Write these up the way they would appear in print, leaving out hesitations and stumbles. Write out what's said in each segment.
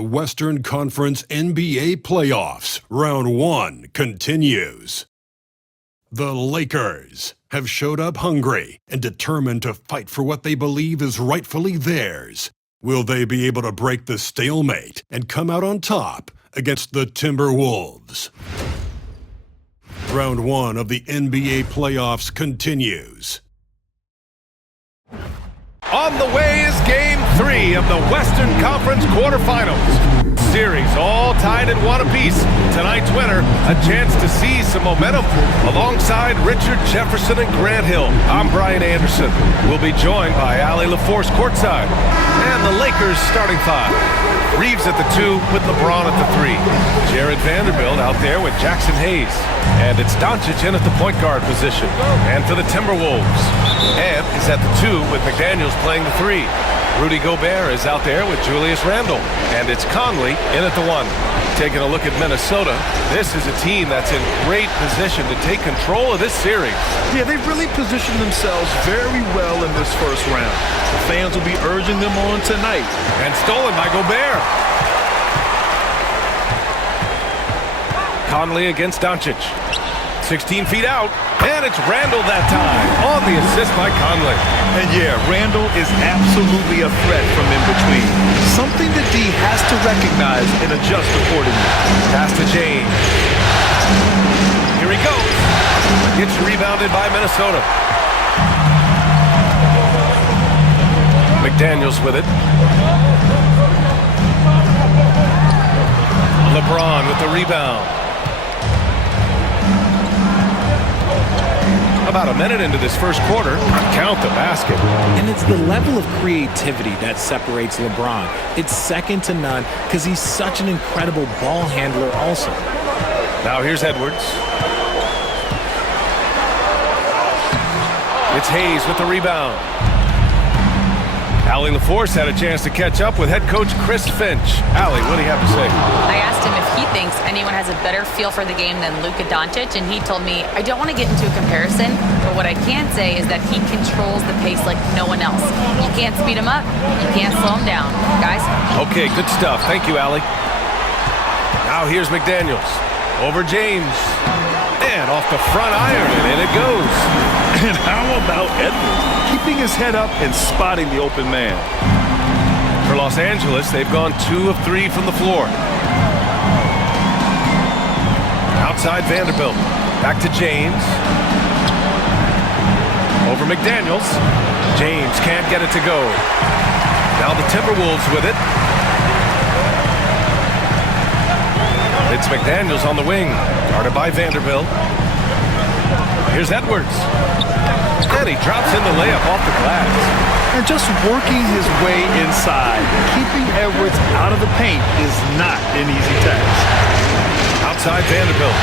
the Western Conference NBA playoffs, round 1 continues. The Lakers have showed up hungry and determined to fight for what they believe is rightfully theirs. Will they be able to break the stalemate and come out on top against the Timberwolves? Round 1 of the NBA playoffs continues. On the way is Game 3 of the Western Conference quarterfinals. Series all tied at 1 apiece. Tonight's winner, a chance to seize some momentum alongside Richard Jefferson and Grant Hill. I'm Brian Anderson. We'll be joined by Allie LaForce courtside. And the Lakers starting 5. Reeves at the 2 with LeBron at the 3. Jared Vanderbilt out there with Jackson Hayes. And it's Doncic in at the point guard position. And for the Timberwolves, Ed is at the 2 with McDaniels playing the 3. Rudy Gobert is out there with Julius Randle. And it's Conley in at the 1. Taking a look at Minnesota, this is a team that's in great position to take control of this series. Yeah, they've really positioned themselves very well in this first round. The fans will be urging them on tonight. And stolen by Gobert. Conley against Doncic. 16 feet out, and it's Randle that time on the assist by Conley. And yeah, Randle is absolutely a threat from in between. Something that D has to recognize and adjust accordingly. Pass to James. Here he goes. Gets rebounded by Minnesota. McDaniels with it. LeBron with the rebound. About a minute into this first quarter, count the basket. And it's the level of creativity that separates LeBron. It's second to none because he's such an incredible ball handler also. Now here's Edwards. It's Hayes with the rebound. Allie LaForce had a chance to catch up with head coach Chris Finch. Allie, what do you have to say? I asked him if he thinks anyone has a better feel for the game than Luka Doncic, and he told me, I don't want to get into a comparison, but what I can say is that he controls the pace like no one else. You can't speed him up, you can't slow him down. Guys? Okay, good stuff. Thank you, Allie. Now here's McDaniels. Over James. And off the front iron, and in it goes. And how about Edwards? Keeping his head up and spotting the open man. For Los Angeles, they've gone 2 of 3 from the floor. Outside Vanderbilt. Back to James. Over McDaniels. James can't get it to go. Now the Timberwolves with it. It's McDaniels on the wing. Guarded by Vanderbilt. Here's Edwards. And he drops in the layup off the glass. And just working his way inside, keeping Edwards out of the paint is not an easy task. Outside Vanderbilt.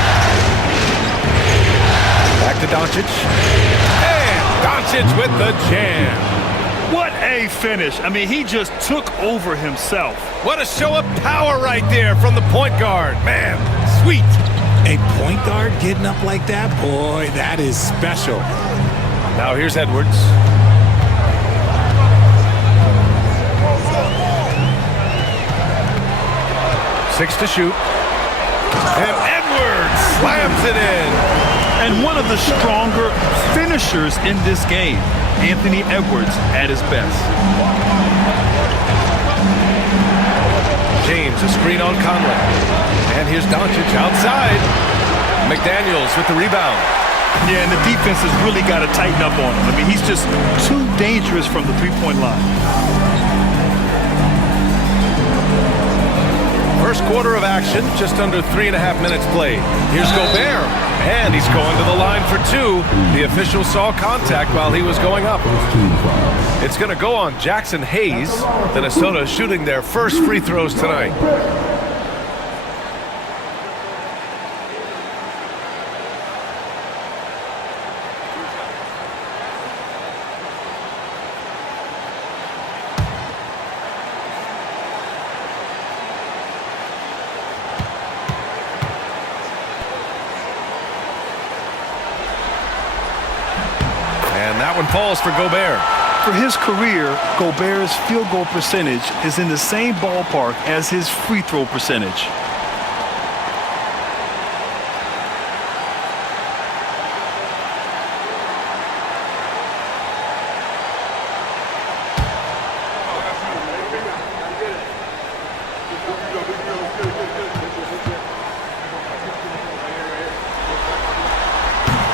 Back to Doncic. And Doncic with the jam. What a finish. I mean, he just took over himself. What a show of power right there from the point guard. Man, sweet. A point guard getting up like that? Boy, that is special. Now here's Edwards. Six to shoot. And Edwards slams it in. And one of the stronger finishers in this game, Anthony Edwards at his best. James, a screen on Conley. And here's Doncic outside. McDaniels with the rebound. Yeah, and the defense has really got to tighten up on him. I mean, he's just too dangerous from the three-point line. First quarter of action, just under 3.5 minutes played. Here's Gobert, and he's going to the line for 2. The official saw contact while he was going up. It's going to go on Jackson Hayes. Minnesota shooting their first free throws tonight. And that one falls for Gobert. For his career, Gobert's field goal percentage is in the same ballpark as his free throw percentage.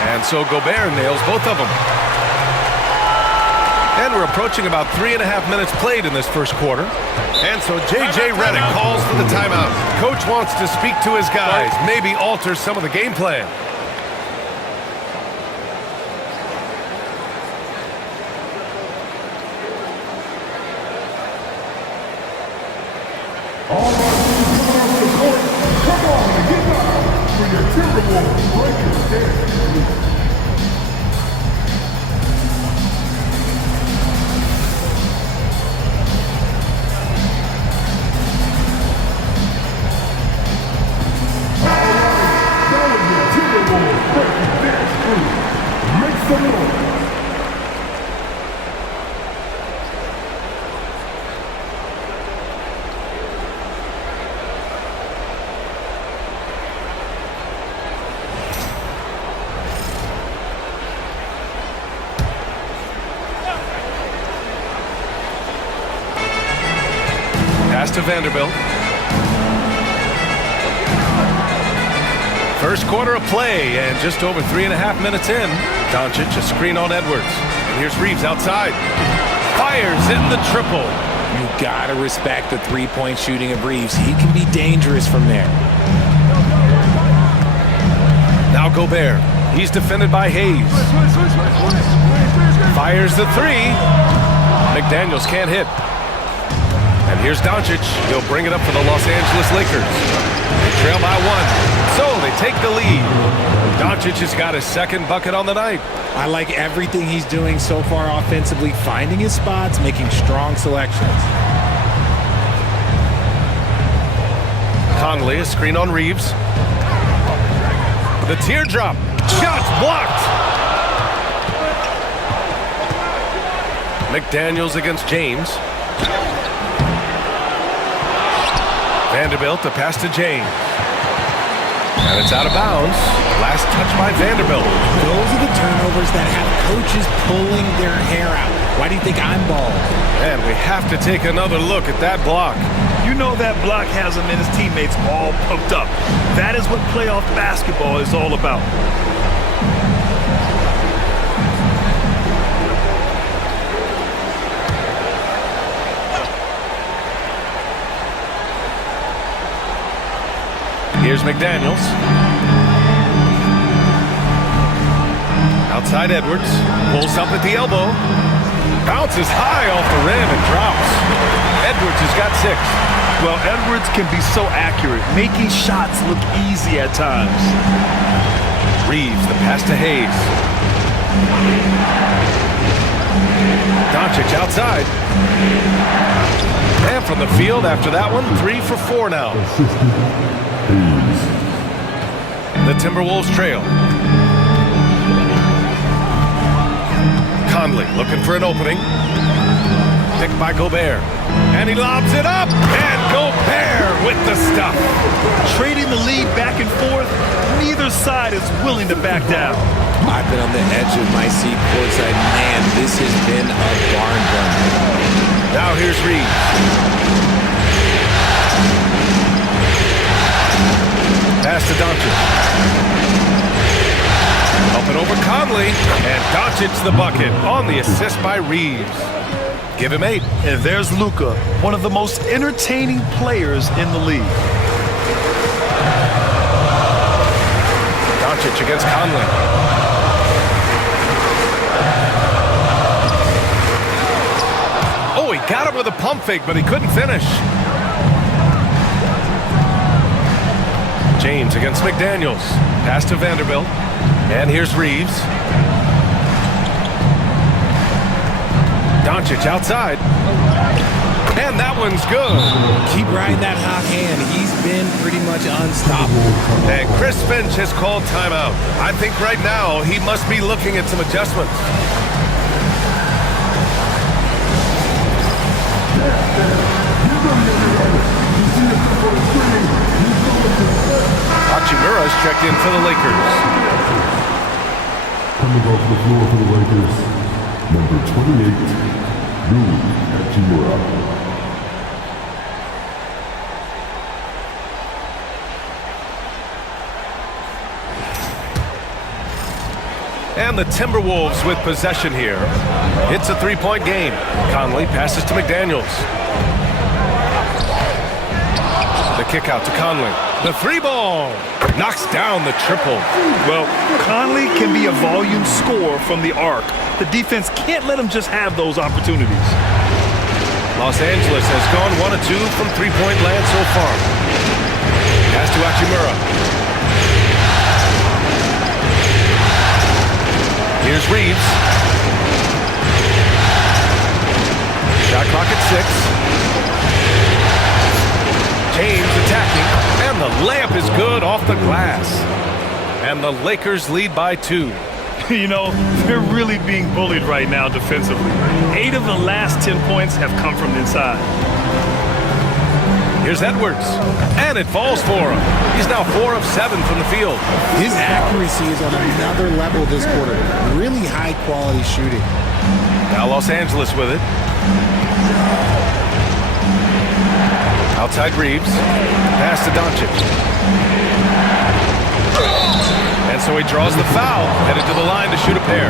And so Gobert nails both of them. And we're approaching about 3.5 minutes played in this first quarter. And so J.J. Redick calls for the timeout. Coach wants to speak to his guys, maybe alter some of the game plan. All right, come on, get down for your Timberwolves breakers dance. Pass to Vanderbilt. First quarter of play, and just over 3.5 minutes in. Doncic, a screen on Edwards. And here's Reeves outside. Fires in the triple. You gotta respect the three-point shooting of Reeves. He can be dangerous from there. Now Gobert. He's defended by Hayes. Fires the three. McDaniels can't hit. And here's Doncic. He'll bring it up for the Los Angeles Lakers. They trail by one. So they take the lead. Doncic has got his second bucket on the night. I like everything he's doing so far offensively, finding his spots, making strong selections. Conley, a screen on Reeves. The teardrop. Shots blocked. McDaniels against James. Vanderbilt, the pass to James. And it's out of bounds. Last touch by Vanderbilt. Those are the turnovers that have coaches pulling their hair out. Why do you think I'm bald? And we have to take another look at that block. You know that block has him and his teammates all pumped up. That is what playoff basketball is all about. Here's McDaniels. Outside Edwards. Pulls up at the elbow. Bounces high off the rim and drops. Edwards has got 6. Well, Edwards can be so accurate, making shots look easy at times. Reeves, the pass to Hayes. Doncic outside. And from the field after that one, 3 for 4 now. The Timberwolves trail. Conley looking for an opening. Picked by Gobert. And he lobs it up. And Gobert with the stuff. Trading the lead back and forth, neither side is willing to back down. I've been on the edge of my seat courtside. Man, this has been a barn burner. Now here's Reeves. Pass to Doncic. Up and over Conley. And Doncic the bucket on the assist by Reeves. Give him 8. And there's Luka, one of the most entertaining players in the league. Doncic against Conley. Oh, he got him with a pump fake, but he couldn't finish. James against McDaniels. Pass to Vanderbilt. And here's Reeves. Doncic outside. And that one's good. Keep riding that hot hand. He's been pretty much unstoppable. And Chris Finch has called timeout. I think right now he must be looking at some adjustments. Hachimura is checked in for the Lakers. Coming off the floor for the Lakers, number 28, Rui Hachimura. And the Timberwolves with possession here. It's a three-point game. Conley passes to McDaniels. The kick out to Conley. The three ball knocks down the triple. Well, Conley can be a volume scorer from the arc. The defense can't let him just have those opportunities. Los Angeles has gone 1 of 2 from three-point land so far. Pass to Hachimura. Here's Reeves. Shot clock at 6. James attacking, and the layup is good off the glass. And the Lakers lead by 2. You know, they're really being bullied right now defensively. 8 of the last 10 points have come from inside. Here's Edwards, and it falls for him. He's now 4 of 7 from the field. His accuracy is on another level this quarter. Really high-quality shooting. Now Los Angeles with it. Outside Reeves. Pass to Doncic. And so he draws the foul, headed to the line to shoot a pair.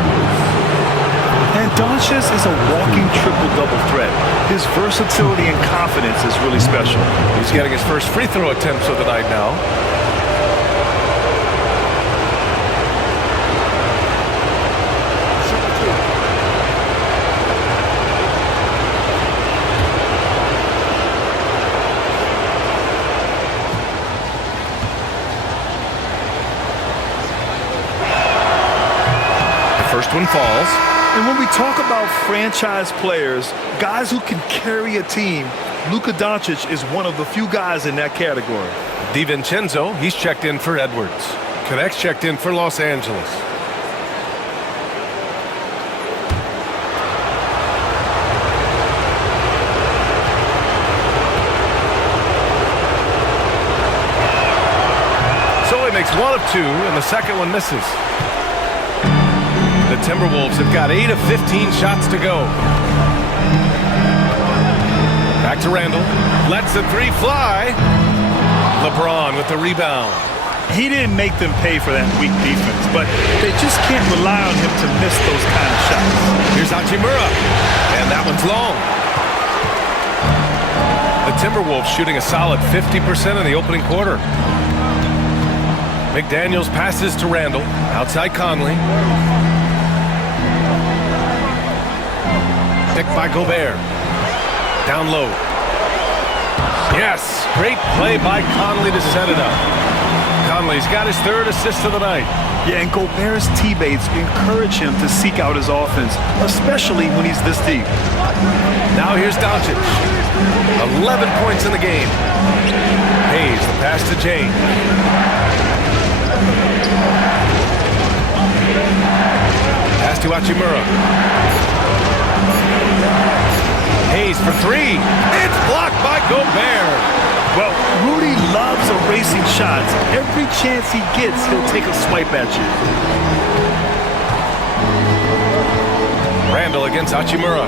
And Doncic is a walking triple-double threat. His versatility and confidence is really special. He's getting his first free throw attempts of the night now. The first one falls. And when we talk about franchise players, guys who can carry a team, Luka Doncic is one of the few guys in that category. DiVincenzo, he's checked in for Edwards. Connects checked in for Los Angeles. So he makes 1 of 2, and the second one misses. The Timberwolves have got 8 of 15 shots to go. Back to Randall. Lets the three fly. LeBron with the rebound. He didn't make them pay for that weak defense, but they just can't rely on him to miss those kind of shots. Here's Hachimura, and that one's long. The Timberwolves shooting a solid 50% in the opening quarter. McDaniels passes to Randall. Outside Conley. Picked by Gobert. Down low. Yes, great play by Conley to set it up. Conley's got his 3rd assist of the night. Yeah, and Gobert's teammates encourage him to seek out his offense, especially when he's this deep. Now here's Doncic. 11 points in the game. Hayes, the pass to James. Pass to Hachimura. Hayes for 3. It's blocked by Gobert. Well, Rudy loves erasing shots. Every chance he gets, he'll take a swipe at you. Randall against Hachimura.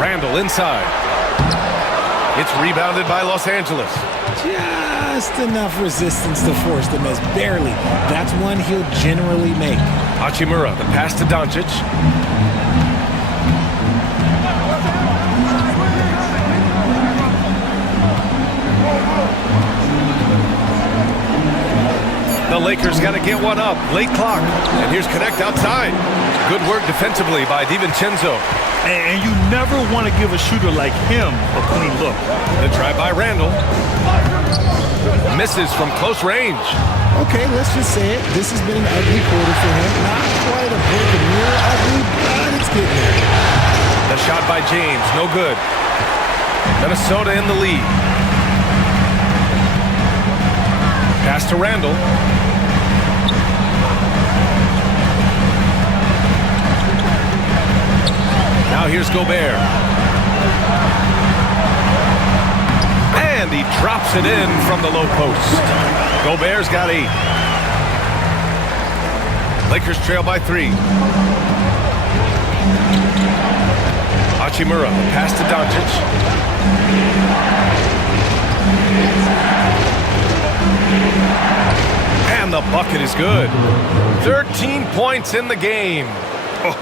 Randall inside. It's rebounded by Los Angeles. Just enough resistance to force the miss. Barely. That's one he'll generally make. Hachimura, the pass to Doncic. The Lakers got to get one up. Late clock. And here's Connect outside. Good work defensively by DiVincenzo. And you never want to give a shooter like him a clean look. The try by Randall. Misses from close range. Okay, let's just say it. This has been an ugly quarter for him. Not quite a broken mirror ugly, but it's getting there. The shot by James, no good. Minnesota in the lead. Pass to Randall. Now here's Gobert. And he drops it in from the low post. Gobert's got 8. Lakers trail by 3. Hachimura, pass to Doncic. And the bucket is good. 13 points in the game.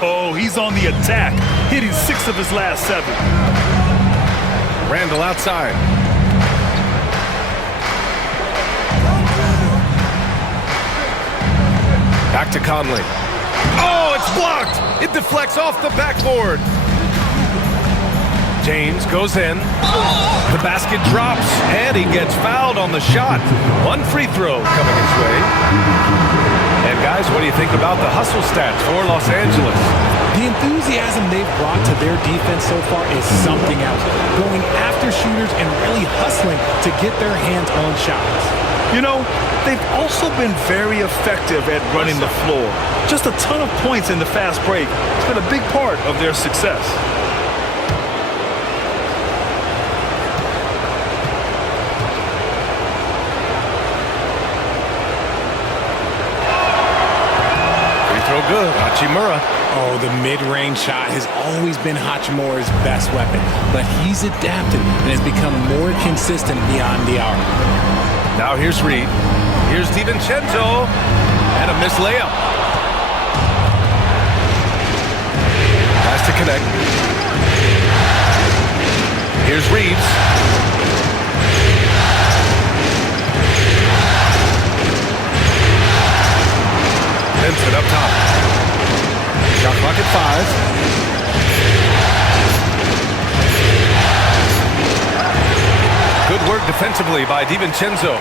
Oh, he's on the attack, hitting 6 of his last 7. Randall outside. Back to Conley. Oh, it's blocked. It deflects off the backboard. James goes in. The basket drops, and he gets fouled on the shot. 1 free throw coming his way. And guys, what do you think about the hustle stats for Los Angeles? The enthusiasm they've brought to their defense so far is something else. Going after shooters and really hustling to get their hands on shots. You know, they've also been very effective at running the floor. Just a ton of points in the fast break. It's been a big part of their success. Good. Hachimura. Oh, the mid-range shot has always been Hachimura's best weapon, but he's adapted and has become more consistent beyond the arc. Now here's Reed. Here's DiVincenzo. And a missed layup. Pass to connect. Here's Reeves. Vincent up top. Shot clock at 5. Good work defensively by DiVincenzo.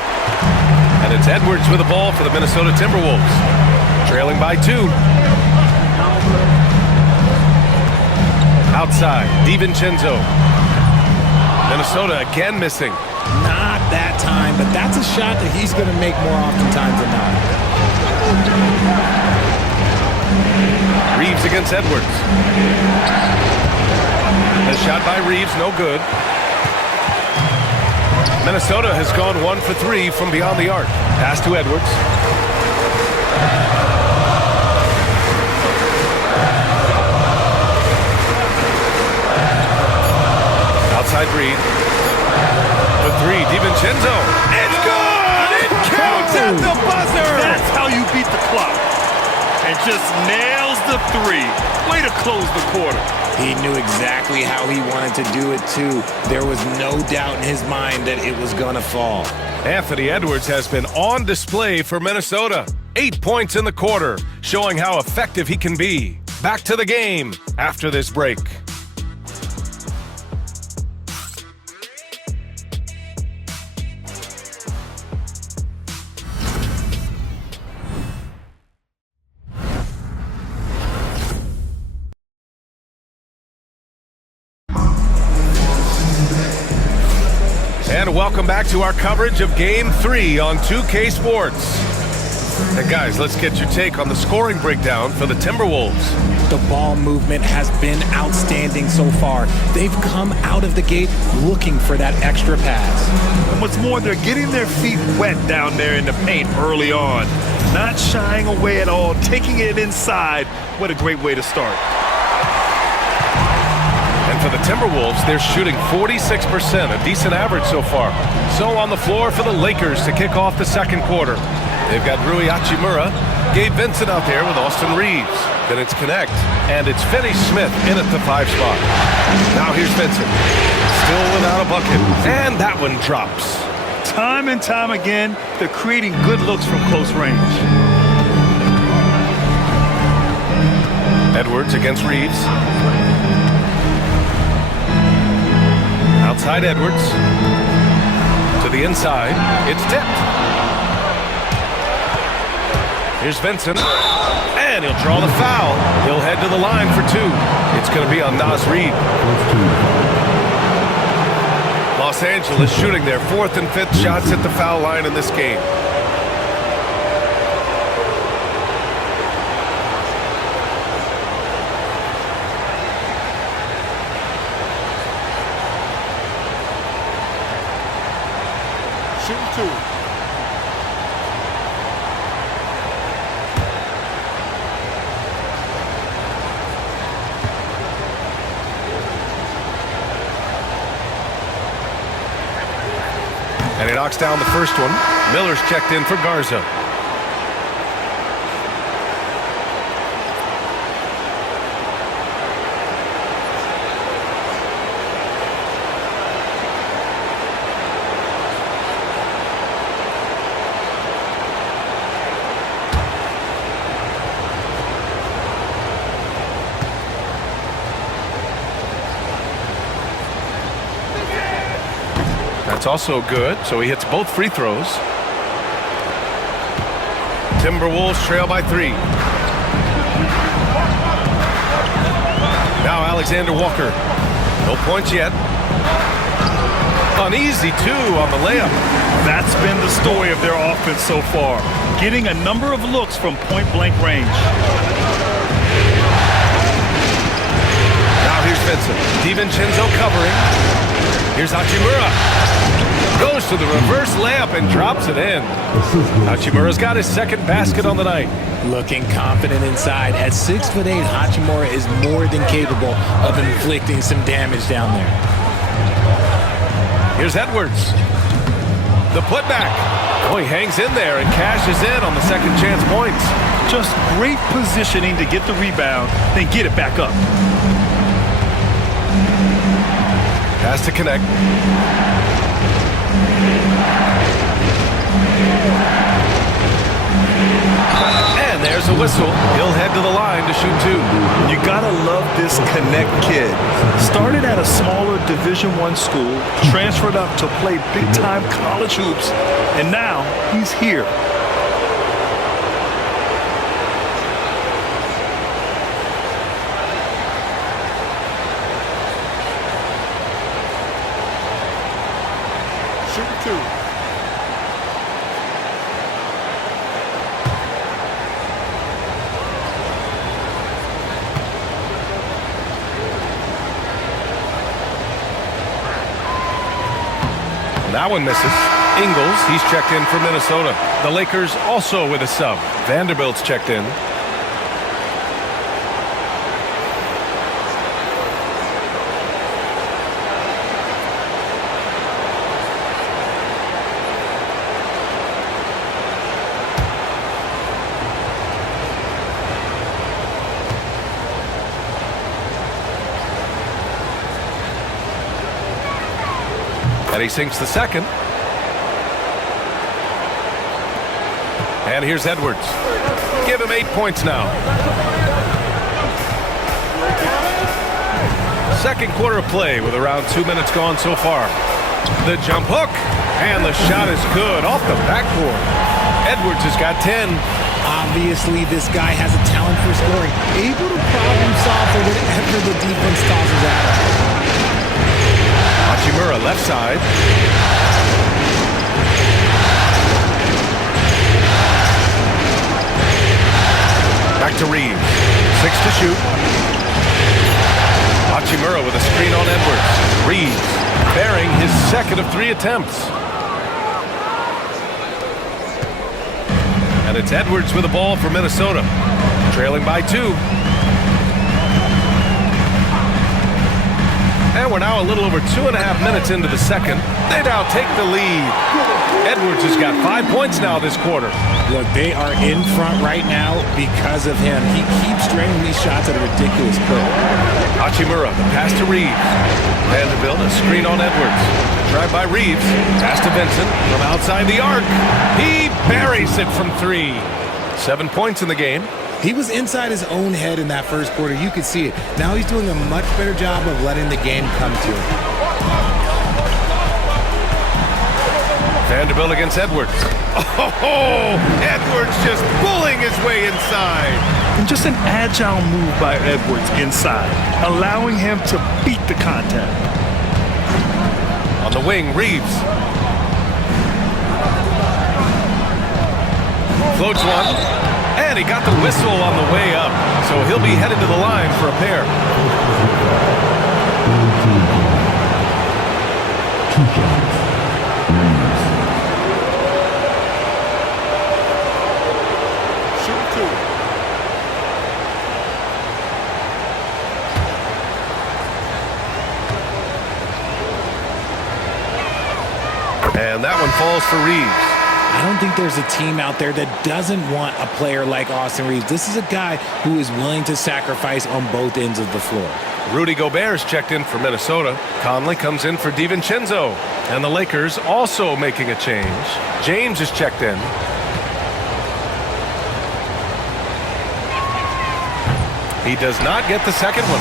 And it's Edwards with the ball for the Minnesota Timberwolves. Trailing by 2. Outside, DiVincenzo. Minnesota again missing. Not that time, but that's a shot that he's going to make more oftentimes than not. Reeves against Edwards. The shot by Reeves, no good. Minnesota has gone 1 for 3 from beyond the arc. Pass to Edwards. Outside Reed. For 3, DiVincenzo. It's good! It counts at the buzzer! That's how you beat the clock. And just nails the 3. Way to close the quarter. He knew exactly how he wanted to do it, too. There was no doubt in his mind that it was going to fall. Anthony Edwards has been on display for Minnesota. 8 points in the quarter, showing how effective he can be. Back to the game after this break. And welcome back to our coverage of Game 3 on 2K Sports. And guys, let's get your take on the scoring breakdown for the Timberwolves. The ball movement has been outstanding so far. They've come out of the gate looking for that extra pass. And what's more, they're getting their feet wet down there in the paint early on. Not shying away at all, taking it inside. What a great way to start. And for the Timberwolves, they're shooting 46%, a decent average so far. So on the floor for the Lakers to kick off the second quarter. They've got Rui Hachimura, Gabe Vincent out there with Austin Reeves. Then it's Connect, and it's Finney Smith in at the 5 spot. Now here's Vincent, still without a bucket, and that one drops. Time and time again, they're creating good looks from close range. Edwards against Reeves. Outside Edwards. To the inside. It's tipped. Here's Vincent. And he'll draw the foul. He'll head to the line for 2. It's going to be on Naz Reid. Los Angeles shooting their 4th and 5th shots at the foul line in this game. Shooting 2. And he knocks down the first one. Miller's checked in for Garza. That's also good, so he hits both free throws. Timberwolves trail by 3. Now Alexander Walker. No points yet. An easy 2 on the layup. That's been the story of their offense so far, getting a number of looks from point-blank range. Now here's Vincent. DiVincenzo covering. Here's Hachimura. Goes to the reverse layup and drops it in. Hachimura's got his second basket on the night. Looking confident inside. At 6'8", Hachimura is more than capable of inflicting some damage down there. Here's Edwards. The putback. Oh, he hangs in there and cashes in on the second chance points. Just great positioning to get the rebound, then get it back up. Has to connect. And there's a whistle. He'll head to the line to shoot 2. You gotta love this Connect kid. Started at a smaller Division I school, transferred up to play big-time college hoops, and now he's here. Shooting 2. That one misses. Ingles, he's checked in for Minnesota. The Lakers also with a sub. Vanderbilt's checked in. And he sinks the second. And here's Edwards. Give him 8 points now. Second quarter of play with around 2 minutes gone so far. The jump hook. And the shot is good off the backboard. Edwards has got 10. Obviously, this guy has a talent for scoring. Able to problem solve for whatever the defense tosses at him. Hachimura left side. Back to Reeves. 6 to shoot. Hachimura with a screen on Edwards. Reeves bearing his second of 3 attempts. And it's Edwards with the ball for Minnesota. Trailing by 2. And we're now a little over 2.5 minutes into the second. They now take the lead. Edwards has got 5 points now this quarter. Look, they are in front right now because of him. He keeps draining these shots at a ridiculous clip. Hachimura, the pass to Reeves. Vanderbilt, a screen on Edwards. Drive by Reeves. Pass to Vincent from outside the arc. He buries it from 3. 7 points in the game. He was inside his own head in that first quarter. You could see it. Now he's doing a much better job of letting the game come to him. Vanderbilt against Edwards. Oh, Edwards just pulling his way inside. And just an agile move by Edwards inside, allowing him to beat the contact. On the wing, Reeves. Floats one. And he got the whistle on the way up. So he'll be headed to the line for a pair. 2 shots. Reeves. And that one falls for Reeves. I don't think there's a team out there that doesn't want a player like Austin Reeves. This is a guy who is willing to sacrifice on both ends of the floor. Rudy Gobert's checked in for Minnesota. Conley comes in for DiVincenzo. And the Lakers also making a change. James is checked in. He does not get the second one.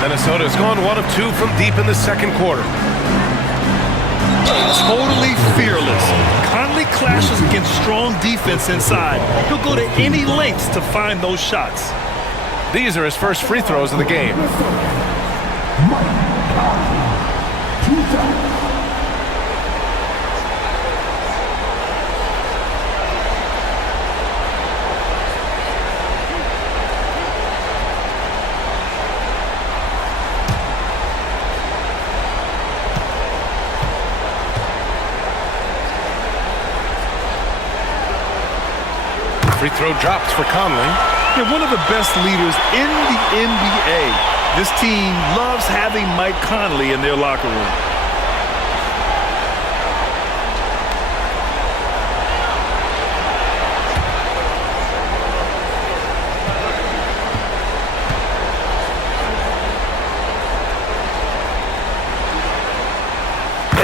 Minnesota has gone 1 of 2 from deep in the second quarter. Totally fearless. Conley clashes against strong defense inside. He'll go to any lengths to find those shots. These are his first free throws of the game. Free throw dropped for Conley. They're one of the best leaders in the NBA. This team loves having Mike Conley in their locker room.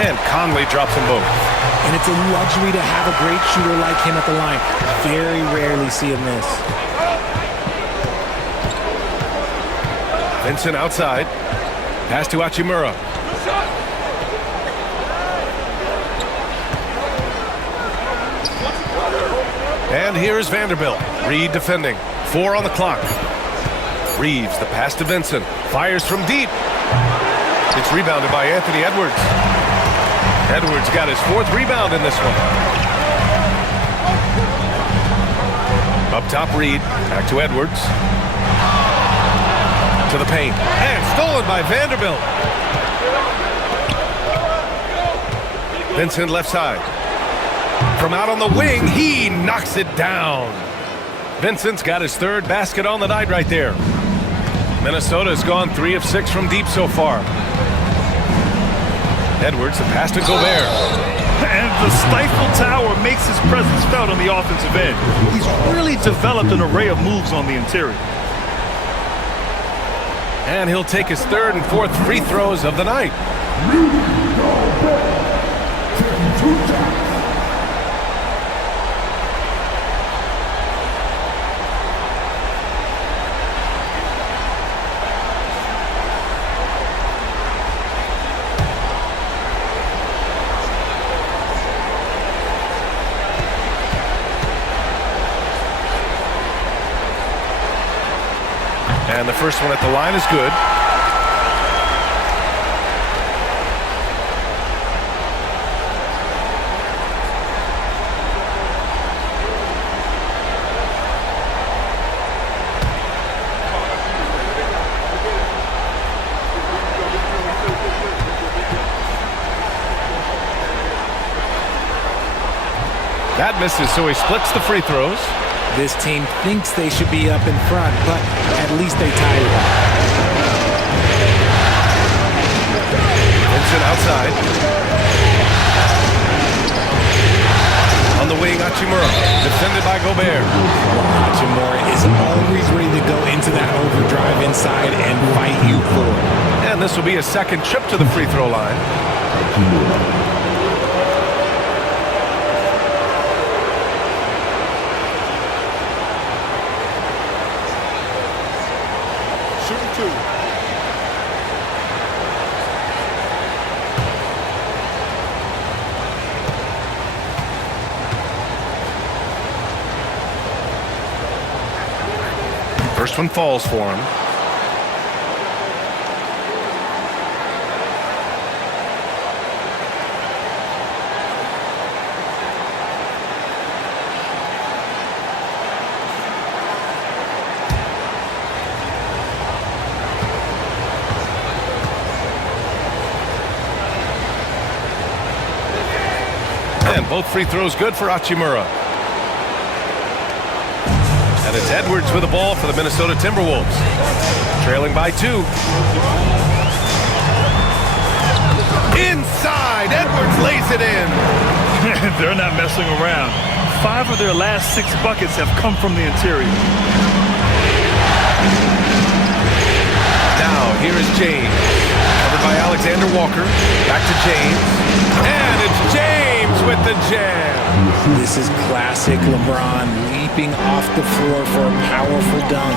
And Conley drops them both. And it's a luxury to have a great shooter like him at the line. Very rarely see him miss. Vincent outside. Pass to Hachimura. And here's Vanderbilt. Reed defending. 4 on the clock. Reeves, the pass to Vincent. Fires from deep. It's rebounded by Anthony Edwards. Edwards got his 4th rebound in this one. Up top, Reed. Back to Edwards. To the paint. And stolen by Vanderbilt. Vincent left side. From out on the wing, he knocks it down. Vincent's got his 3rd basket on the night right there. Minnesota's gone 3 of 6 from deep so far. Edwards, the pass to Gobert. And the stifle tower makes his presence felt on the offensive end. He's really developed an array of moves on the interior. And he'll take his 3rd and 4th free throws of the night. And the first one at the line is good. That misses, so he splits the free throws. This team thinks they should be up in front, but at least they tie it up. Vincent outside. On the wing, Hachimura, defended by Gobert. Hachimura is always ready to go into that overdrive inside and fight you for it. And this will be a 2nd trip to the free throw line. First one falls for him. And both free throws good for Hachimura. And it's Edwards with the ball for the Minnesota Timberwolves. Trailing by 2. Inside, Edwards lays it They're not messing around. 5 of their last 6 buckets have come from the interior. Now, here is James. Covered by Alexander Walker. Back to James. And it's James with the jam. This is classic LeBron leaping off the floor for a powerful dunk.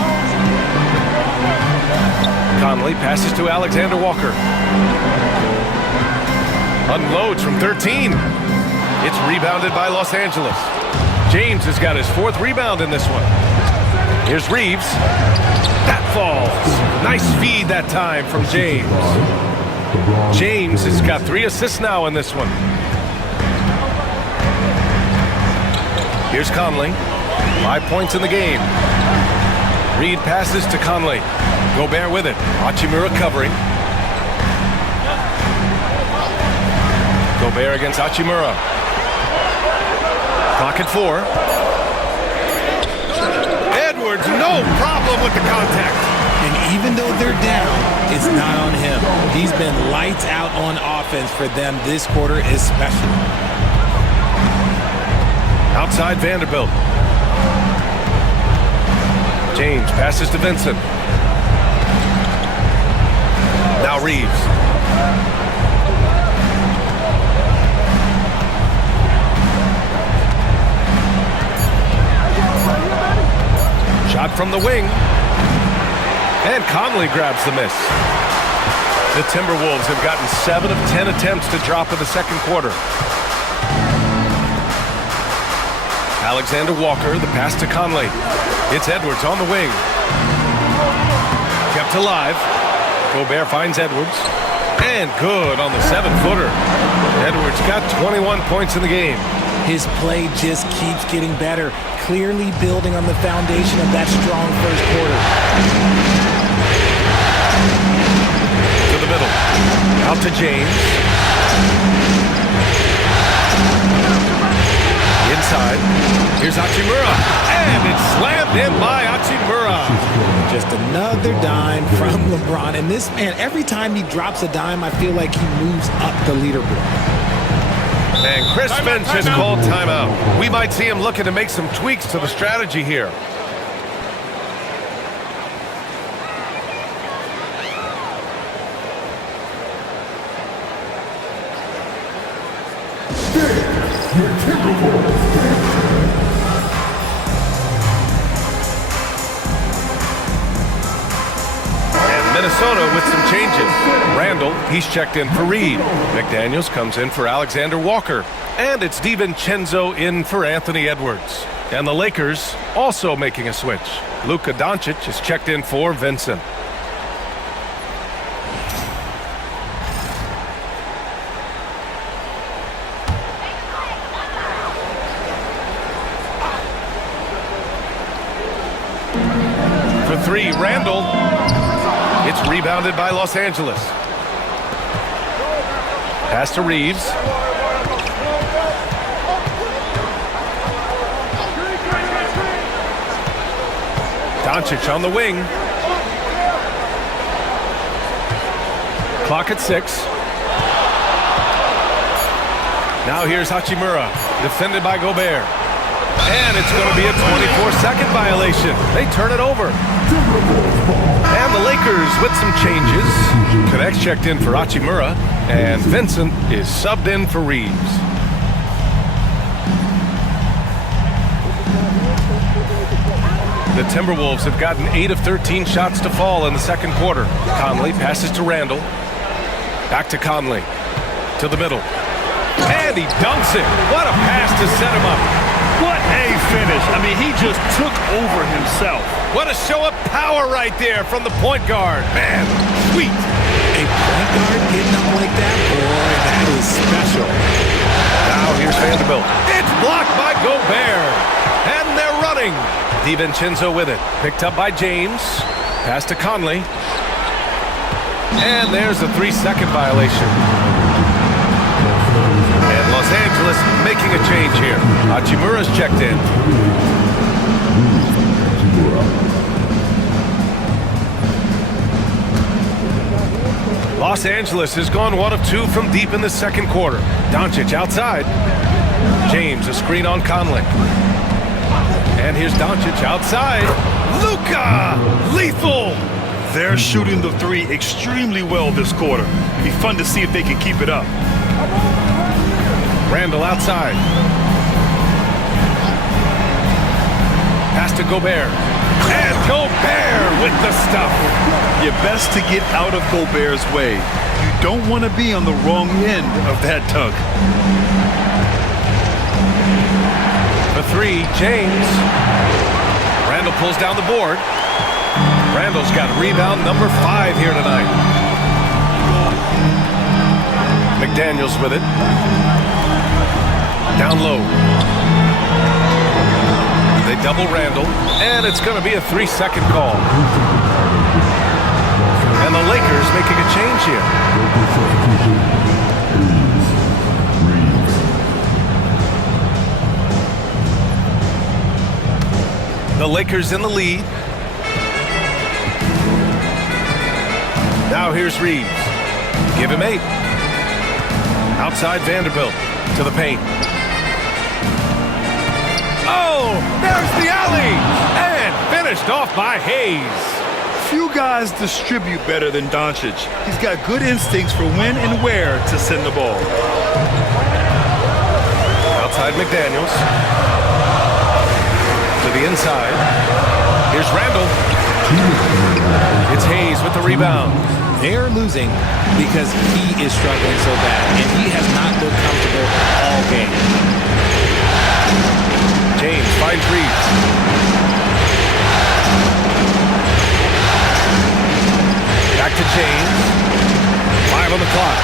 Conley passes to Alexander Walker. Unloads from 13. It's rebounded by Los Angeles. James has got his 4th rebound in this one. Here's Reeves. That falls. Nice feed that time from James. James has got 3 assists now in this one. Here's Conley. 5 points in the game. Reed passes to Conley. Gobert with it. Hachimura covering. Gobert against Hachimura. Clock at 4. Edwards, no problem with the contact. And even though they're down, it's not on him. He's been lights out on offense for them this quarter especially. Outside Vanderbilt. James passes to Vincent. Now Reeves. Shot from the wing. And Conley grabs the miss. The Timberwolves have gotten 7 of 10 attempts to drop in the second quarter. Alexander Walker, the pass to Conley. It's Edwards on the wing. Kept alive. Gobert finds Edwards. And good on the 7-footer. Edwards got 21 points in the game. His play just keeps getting better, clearly building on the foundation of that strong first quarter. To the middle. Out to James. Inside. Here's Hachimura. And it's slammed in by Hachimura. Just another dime from LeBron. And this man, every time he drops a dime, I feel like he moves up the leaderboard. And Chris Finch has called timeout. We might see him looking to make some tweaks to the strategy here. Minnesota with some changes. Randall, he's checked in for Reed. McDaniels comes in for Alexander Walker. And it's DiVincenzo in for Anthony Edwards. And the Lakers also making a switch. Luka Doncic is checked in for Vincent. For 3, Randall. It's rebounded by Los Angeles. Pass to Reeves. Doncic on the wing. Clock at 6. Now here's Hachimura, defended by Gobert. And it's going to be a 24-second violation. They turn it over. And the Lakers with some changes. Connects checked in for Hachimura. And Vincent is subbed in for Reeves. The Timberwolves have gotten 8 of 13 shots to fall in the second quarter. Conley passes to Randall. Back to Conley. To the middle. And he dunks it. What a pass to set him up. What a finish. I mean, he just took over himself. What a show of power right there from the point guard. Man, sweet. A point guard getting up like that? Boy, that is special. Now here's Vanderbilt. It's blocked by Gobert. And they're running. DiVincenzo with it. Picked up by James. Pass to Conley. And there's a 3-second violation. And Los Angeles making a change here. Hachimura's checked in. Los Angeles has gone 1 of 2 from deep in the second quarter. Doncic outside. James, a screen on Conley. And here's Doncic outside. Luka! Lethal! They're shooting the three extremely well this quarter. It'll be fun to see if they can keep it up. Randall outside. Pass to Gobert. And Gobert with the stuff. You're best to get out of Gobert's way. You don't want to be on the wrong end of that tug. The three, James. Randall pulls down the board. Randall's got rebound number 5 here tonight. McDaniels with it. Down low. They double Randall, and it's going to be a 3-second call. And the Lakers making a change here. The Lakers in the lead. Now here's Reeves. Give him 8. Outside Vanderbilt to the paint. Oh, there's the alley! And finished off by Hayes. Few guys distribute better than Doncic. He's got good instincts for when and where to send the ball. Outside McDaniels. To the inside. Here's Randall. It's Hayes with the rebound. They're losing because he is struggling so bad, and he has not looked comfortable all game. James finds Reeves. Back to James. 5 on the clock.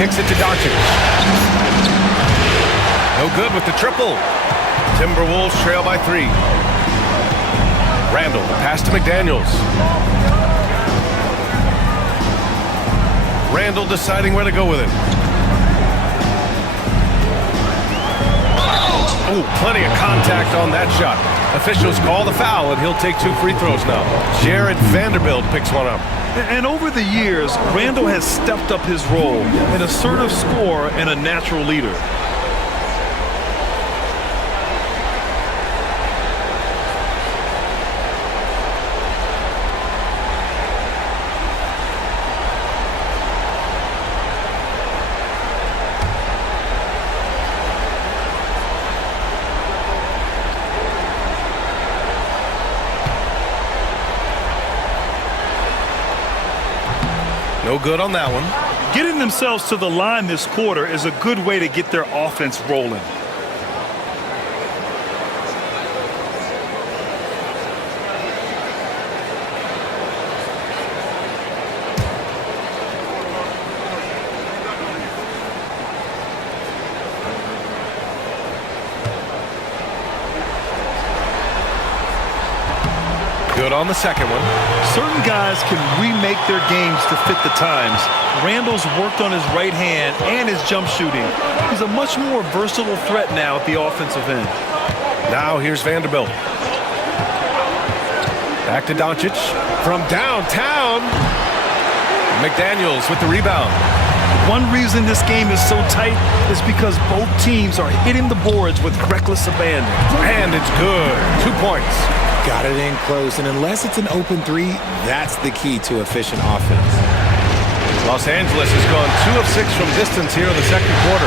Kicks it to Doncic. No good with the triple. Timberwolves trail by 3. Randall, pass to McDaniels. Randall deciding where to go with it. Oh, plenty of contact on that shot. Officials call the foul, and he'll take 2 free throws now. Jared Vanderbilt picks one up. And over the years, Randall has stepped up his role, an assertive scorer and a natural leader. No good on that one. Getting themselves to the line this quarter is a good way to get their offense rolling. Good on the second one. Certain guys can remake their games to fit the times. Randall's worked on his right hand and his jump shooting. He's a much more versatile threat now at the offensive end. Now here's Vanderbilt. Back to Doncic from downtown. McDaniels with the rebound. One reason this game is so tight is because both teams are hitting the boards with reckless abandon. And it's good. 2 points. Got it in close, and unless it's an open 3, that's the key to efficient offense. Los Angeles has gone 2 of 6 from distance here in the second quarter.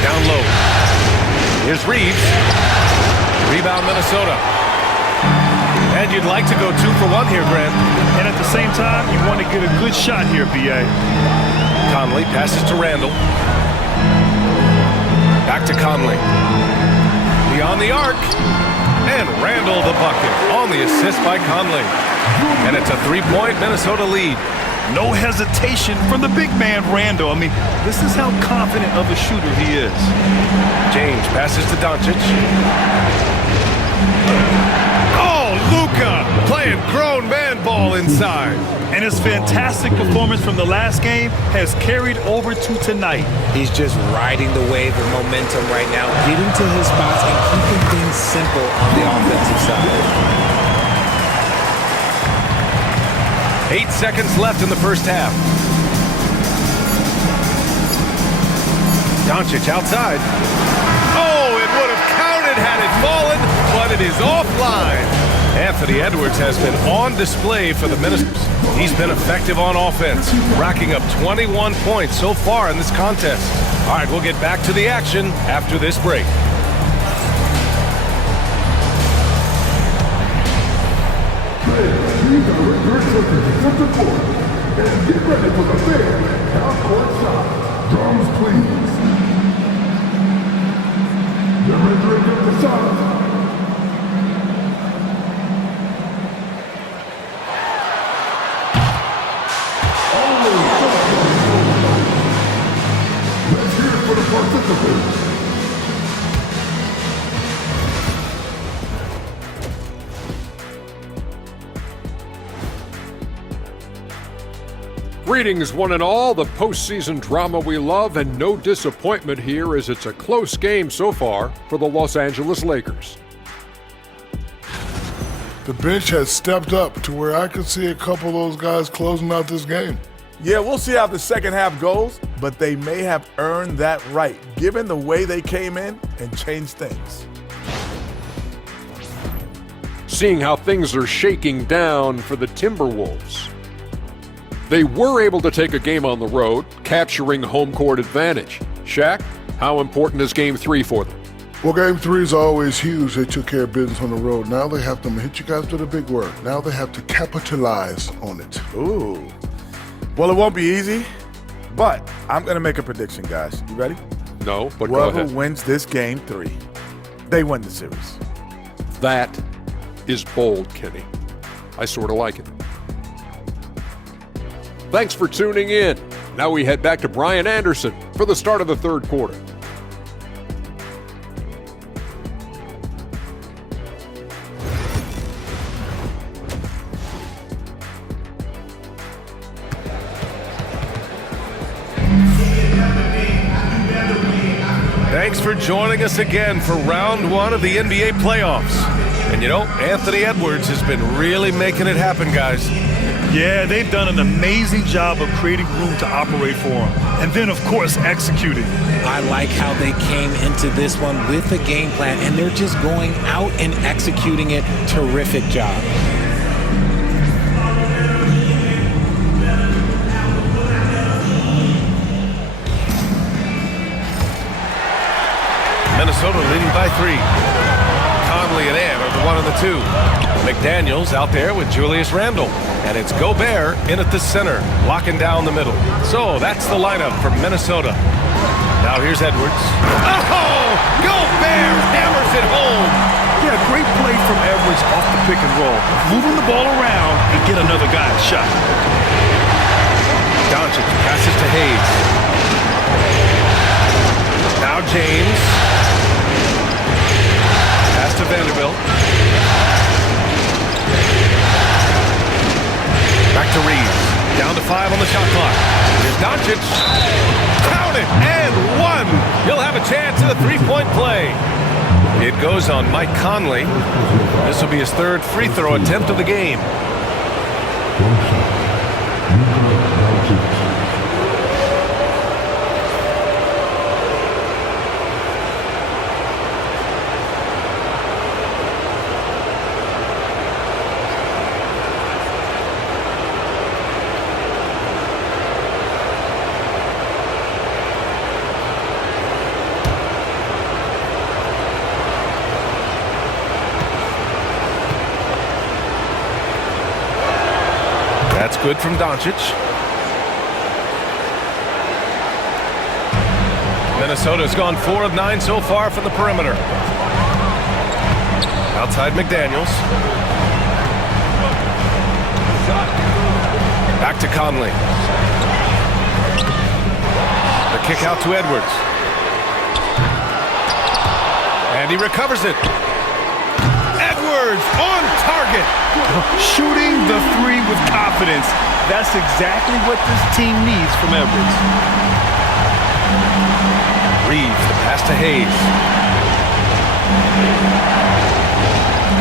Down low. Here's Reeves. Rebound Minnesota. And you'd like to go 2 for 1 here, Grant. And at the same time, you want to get a good shot here, B.A. Conley passes to Randall. Back to Conley. Beyond the arc. And Randall the bucket on the assist by Conley. And it's a 3-point Minnesota lead. No hesitation from the big man, Randall. I mean, this is how confident of a shooter he is. James passes to Doncic. Oh, Luka playing grown man ball inside. And his fantastic performance from the last game has carried over to tonight. He's just riding the wave of momentum right now, getting to his spots and keeping things simple on the offensive side. 8 seconds left in the first half. Doncic outside. Oh, it would have counted had it fallen, but it is offline. Anthony Edwards has been on display for the Minnesota. He's been effective on offense, racking up 21 points so far in this contest. All right, we'll get back to the action after this break. These are return circuits to center court. And get ready for the fair half-court shot. Drums, please. Get ready to get the shot. Let's hear it for the participants. Greetings, one and all. The postseason drama we love, and no disappointment here as it's a close game so far for the Los Angeles Lakers. The bench has stepped up to where I could see a couple of those guys closing out this game. Yeah, we'll see how the second half goes, but they may have earned that right, given the way they came in and changed things. Seeing how things are shaking down for the Timberwolves. They were able to take a game on the road, capturing home court advantage. Shaq, how important is Game 3 for them? Well, Game 3 is always huge. They took care of business on the road. Now they have to hit you guys with a big word. Now they have to capitalize on it. Ooh. Well, it won't be easy, but I'm going to make a prediction, guys. You ready? No, but go Whoever ahead. wins this Game 3, they win the series. That is bold, Kenny. I sort of like it. Thanks for tuning in. Now we head back to Brian Anderson for the start of the third quarter. Thanks for joining us again for round one of the NBA playoffs. And you know, Anthony Edwards has been really making it happen, guys. Yeah, they've done an amazing job of creating room to operate for him. And then, of course, executing. I like how they came into this one with a game plan, and they're just going out and executing it. Terrific job. Minnesota leading by 3. Conley and Ann are the 1 and the 2. McDaniels out there with Julius Randle. And it's Gobert in at the center, locking down the middle. So that's the lineup for Minnesota. Now here's Edwards. Oh! Gobert hammers it home! Yeah, great play from Edwards off the pick and roll. Moving the ball around and get another guy a shot. Doncic passes to Hayes. Now James. Pass to Vanderbilt. Back to Reeves. Down to 5 on the shot clock. Here's Doncic. Count it! And 1! He'll have a chance at a three-point play. It goes on Mike Conley. This will be his third free throw attempt of the game. That's good from Doncic. Minnesota's gone 4 of 9 so far from the perimeter. Outside McDaniels. Back to Conley. The kick out to Edwards. And he recovers it. Edwards on target. Shooting the 3 with confidence. That's exactly what this team needs from Edwards. Reeves, the pass to Hayes.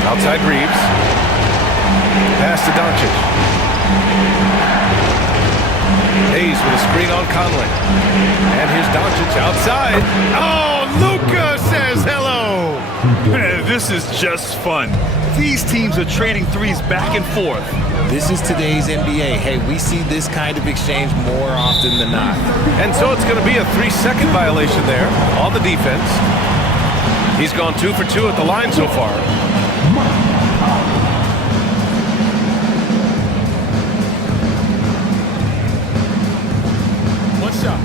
Outside Reeves. Pass to Doncic. Hayes with a screen on Conley. And here's Doncic outside. Oh, Luka says hello. Man, this is just fun. These teams are trading threes back and forth. This is today's NBA. Hey, we see this kind of exchange more often than not. And so it's going to be a 3-second violation there on the defense. He's gone 2 for 2 at the line so far. One shot.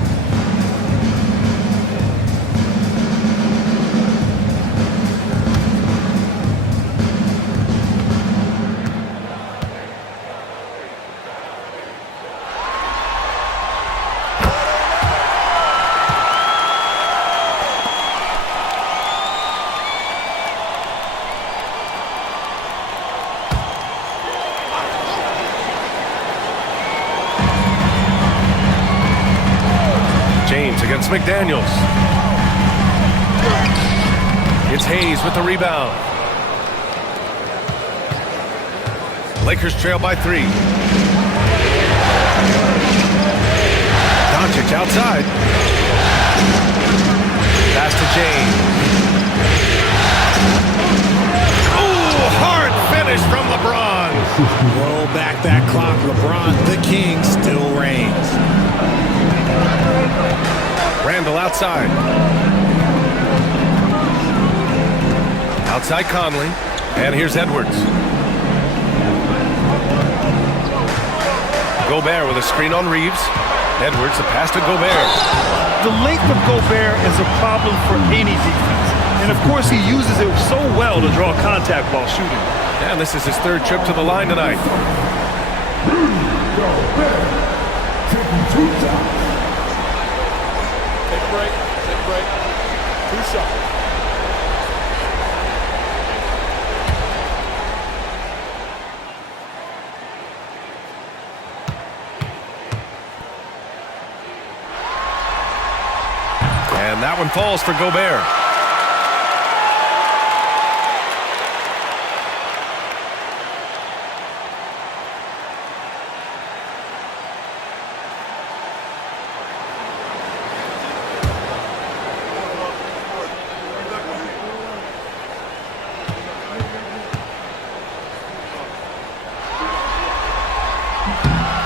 James against McDaniels. It's Hayes with the rebound. Lakers trail by 3. Doncic outside. Pass to James. Oh, hard finish from LeBron. Roll back that clock. LeBron, the king, still reigns. Randall outside. Outside Conley. And here's Edwards. Gobert with a screen on Reeves. Edwards, a pass to Gobert. The length of Gobert is a problem for any defense. And of course he uses it so well to draw contact while shooting. And this is his 3rd trip to the line tonight. Gobert taking 2 shots. Take a break. Take a break. 2 shots. And that one falls for Gobert.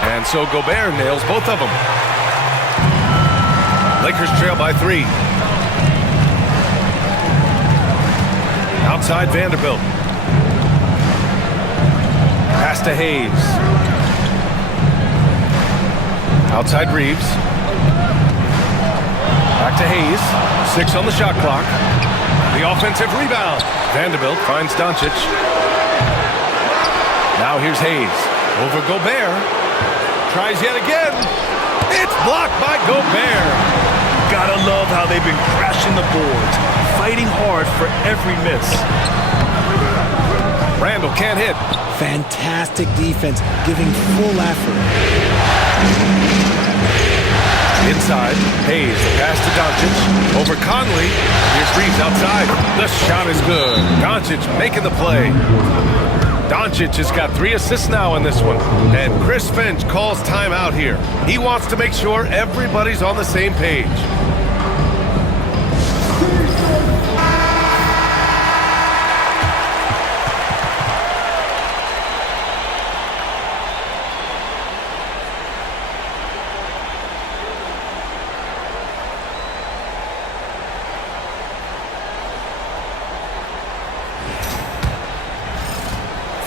And so Gobert nails both of them. Lakers trail by 3. Outside Vanderbilt. Pass to Hayes. Outside Reeves. Back to Hayes. 6 on the shot clock. The offensive rebound. Vanderbilt finds Doncic. Now here's Hayes. Over Gobert. Tries yet again. It's blocked by Gobert. Gotta love how they've been crashing the boards, fighting hard for every miss. Randall can't hit. Fantastic defense, giving full effort. Inside, Hayes, the pass to Doncic. Over Conley. Here's Reeves outside. The shot is good. Doncic making the play. Doncic has got 3 assists now in this one. And Chris Finch calls timeout here. He wants to make sure everybody's on the same page.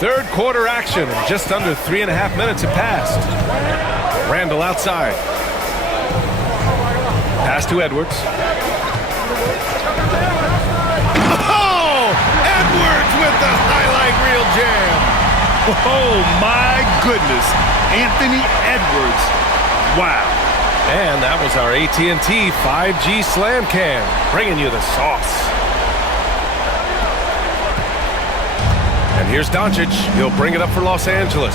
Third quarter action, and just under 3.5 minutes have passed. Randall outside. Pass to Edwards. Oh! Edwards with the highlight reel jam. Oh my goodness, Anthony Edwards. Wow. And that was our AT&T 5G Slam Cam, bringing you the sauce. And here's Doncic. He'll bring it up for Los Angeles.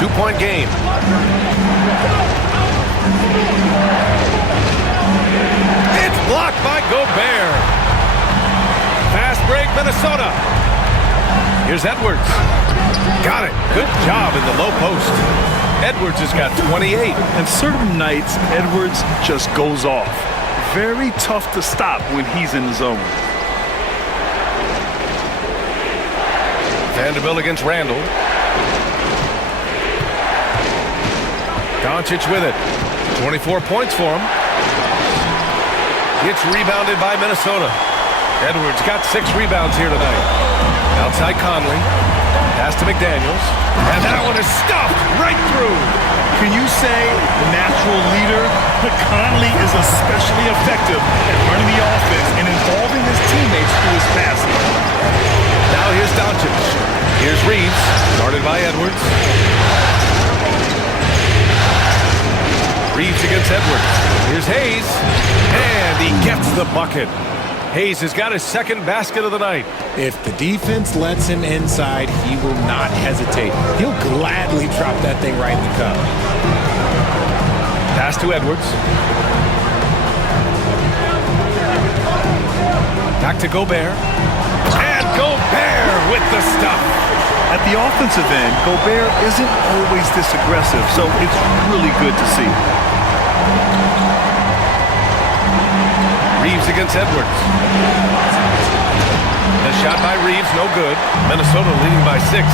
2-point game. It's blocked by Gobert. Fast break, Minnesota. Here's Edwards. Got it. Good job in the low post. Edwards has got 28. And certain nights, Edwards just goes off. Very tough to stop when he's in the zone. Vanderbilt against Randall. Doncic with it. 24 points for him. It's rebounded by Minnesota. Edwards got 6 rebounds here tonight. Outside Conley. Pass to McDaniels. And that one is stuffed right through. Can you say natural leader? Conley is especially effective at running the offense and involving his teammates through his passing. Now here's Doncic. Here's Reeves. Guarded by Edwards. Reeves against Edwards. Here's Hayes. And he gets the bucket. Hayes has got his second basket of the night. If the defense lets him inside, he will not hesitate. He'll gladly drop that thing right in the cup. Pass to Edwards. Back to Gobert. And Gobert with the stuff. At the offensive end, Gobert isn't always this aggressive, so it's really good to see. Reeves against Edwards. The shot by Reeves, no good. Minnesota leading by 6.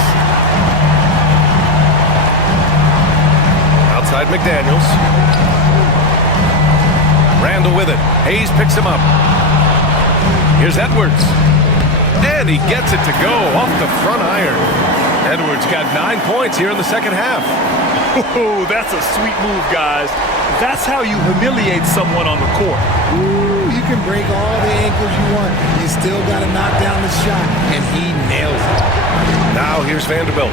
Outside McDaniels. Randall with it. Hayes picks him up. Here's Edwards. And he gets it to go off the front iron. Edwards got 9 points here in the second half. Oh, that's a sweet move, guys. That's how you humiliate someone on the court. Ooh, you can break all the ankles you want. You still got to knock down the shot, and he nails it. Now here's Vanderbilt.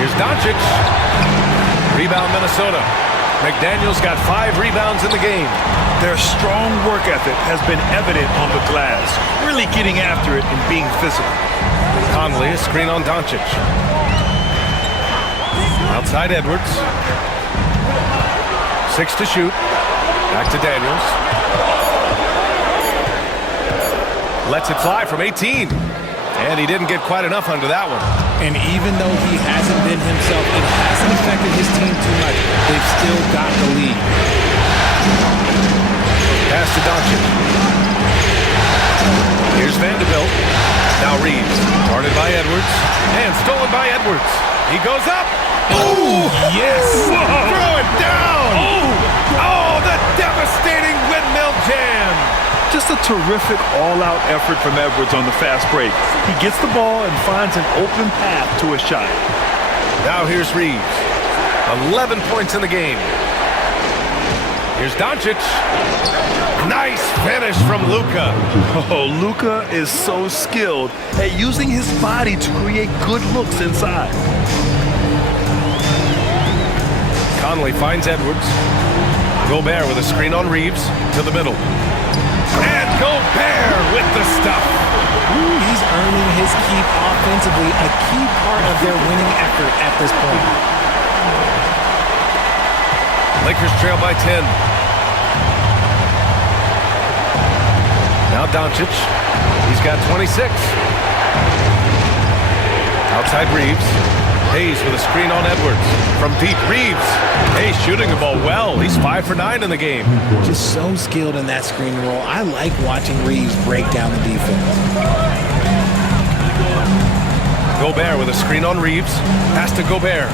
Here's Doncic. Rebound Minnesota. McDaniels got 5 rebounds in the game. Their strong work ethic has been evident on the glass, really getting after it and being physical. Conley, a screen on Doncic. Outside Edwards. 6 to shoot. Back to Daniels. Lets it fly from 18. And he didn't get quite enough under that one. And even though he hasn't been himself, it hasn't affected his team too much. They've still got the lead. Pass to Doncic. Here's Vanderbilt. Now Reeves. Guarded by Edwards. And stolen by Edwards. He goes up. Oh, yes. Whoa. Throw it down. Oh, the devastating windmill jam. Just a terrific all-out effort from Edwards on the fast break. He gets the ball and finds an open path to a shot. Now here's Reeves. 11 points in the game. Here's Doncic. Nice finish from Luka. Oh, Luka is so skilled at using his body to create good looks inside. Conley finds Edwards. Gobert with a screen on Reeves to the middle. And Gobert with the stuff. Ooh, he's earning his keep offensively, a key part of their winning effort at this point. Lakers trail by 10. Now Doncic. He's got 26. Outside Reeves. Hayes with a screen on Edwards. From deep, Reeves. Hayes shooting the ball well. He's 5 for 9 in the game. Just so skilled in that screen roll. I like watching Reeves break down the defense. Gobert with a screen on Reeves. Pass to Gobert.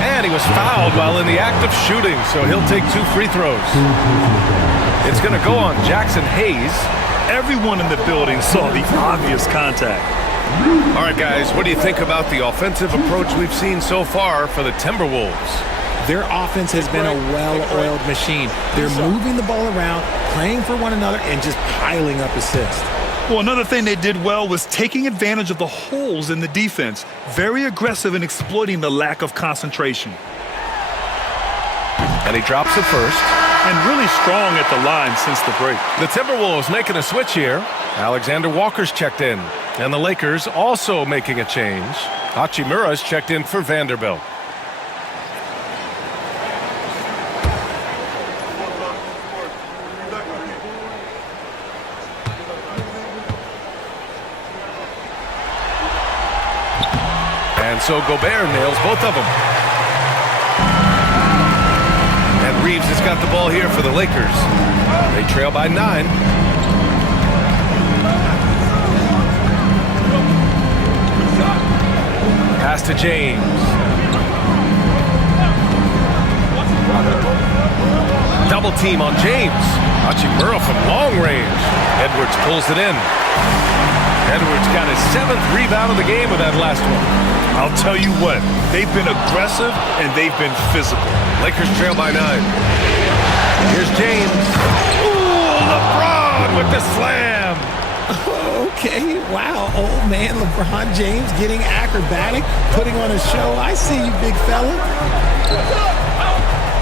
And he was fouled while in the act of shooting, so he'll take 2 free throws. It's going to go on Jackson Hayes. Everyone in the building saw the obvious contact. All right, guys, what do you think about the offensive approach we've seen so far for the Timberwolves? Their offense has been a well-oiled machine. They're moving the ball around, playing for one another, and just piling up assists. Well, another thing they did well was taking advantage of the holes in the defense. Very aggressive in exploiting the lack of concentration. And he drops it first. And really strong at the line since the break. The Timberwolves making a switch here. Alexander Walker's checked in. And the Lakers also making a change. Hachimura's checked in for Vanderbilt. And And so Gobert nails both of them. And Reeves has got the ball here for the Lakers. They trail by 9. Pass to James. Double team on James. Hachimura from long range. Edwards pulls it in. Edwards got his 7th rebound of the game with that last one. I'll tell you what, they've been aggressive and they've been physical. Lakers trail by 9. Here's James. Ooh, LeBron with the slam. Okay, wow, old man LeBron James getting acrobatic, putting on a show. I see you, big fella.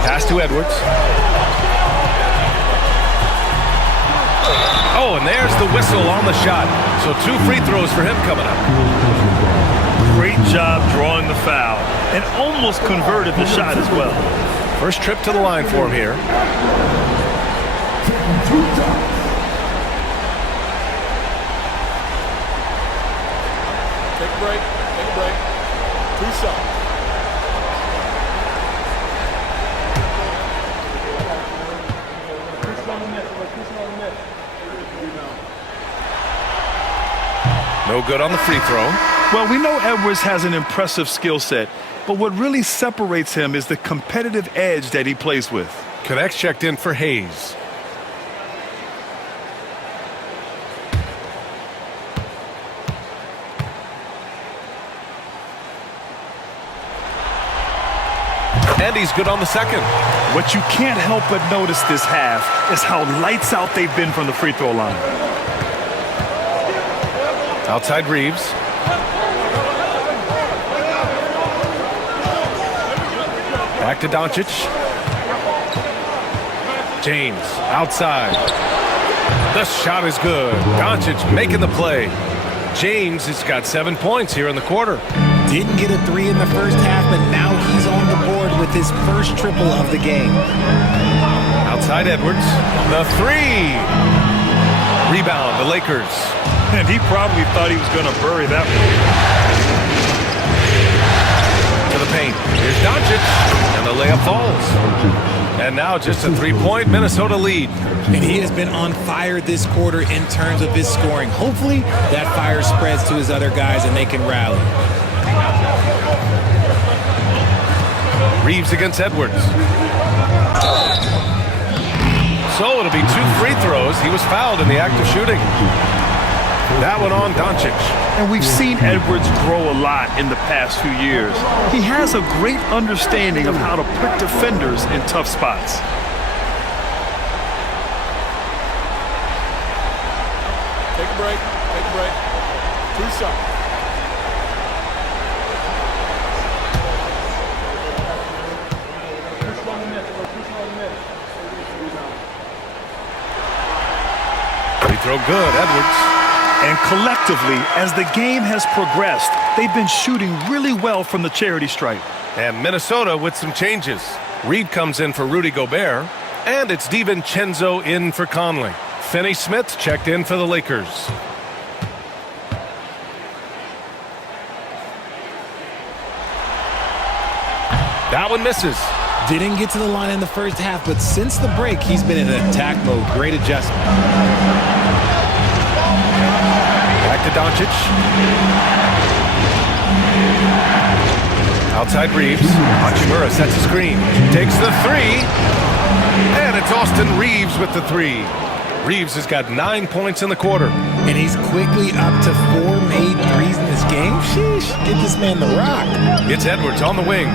Pass to Edwards. Oh, and there's the whistle on the shot. So 2 free throws for him coming up. Great job drawing the foul and almost converted the shot as well. First trip to the line for him here. Take a break. Take a break. 2 shots. No good on the free throw. Well, we know Edwards has an impressive skill set, but what really separates him is the competitive edge that he plays with. Connects checked in for Hayes. And he's good on the second. What you can't help but notice this half is how lights out they've been from the free throw line. Outside Reeves. Back to Doncic. James outside. The shot is good. Doncic making the play. James has got 7 points here in the quarter. Didn't get a 3 in the first half, but now he's on the board with his first triple of the game. Outside Edwards. The 3. Rebound, the Lakers. And he probably thought he was going to bury that one. To the paint. Here's Doncic. And the layup falls. And now just a 3-point Minnesota lead. And he has been on fire this quarter in terms of his scoring. Hopefully that fire spreads to his other guys and they can rally. Reeves against Edwards. So it'll be 2 free throws. He was fouled in the act of shooting. That one on Doncic. And we've seen Edwards grow a lot in the past few years. He has a great understanding of how to put defenders in tough spots. Take a break. Take a break. 2 shots. Free throw good, Edwards. And collectively, as the game has progressed, they've been shooting really well from the charity stripe. And Minnesota with some changes. Reed comes in for Rudy Gobert, and it's DiVincenzo in for Conley. Finney Smith checked in for the Lakers. That one misses. Didn't get to the line in the first half, but since the break, he's been in attack mode. Great adjustment. Back to Doncic. Outside Reeves. Hachimura sets a screen. Takes the 3. And it's Austin Reeves with the 3. Reeves has got 9 points in the quarter. And he's quickly up to 4 made threes in this game. Sheesh, get this man the rock. It's Edwards on the wing.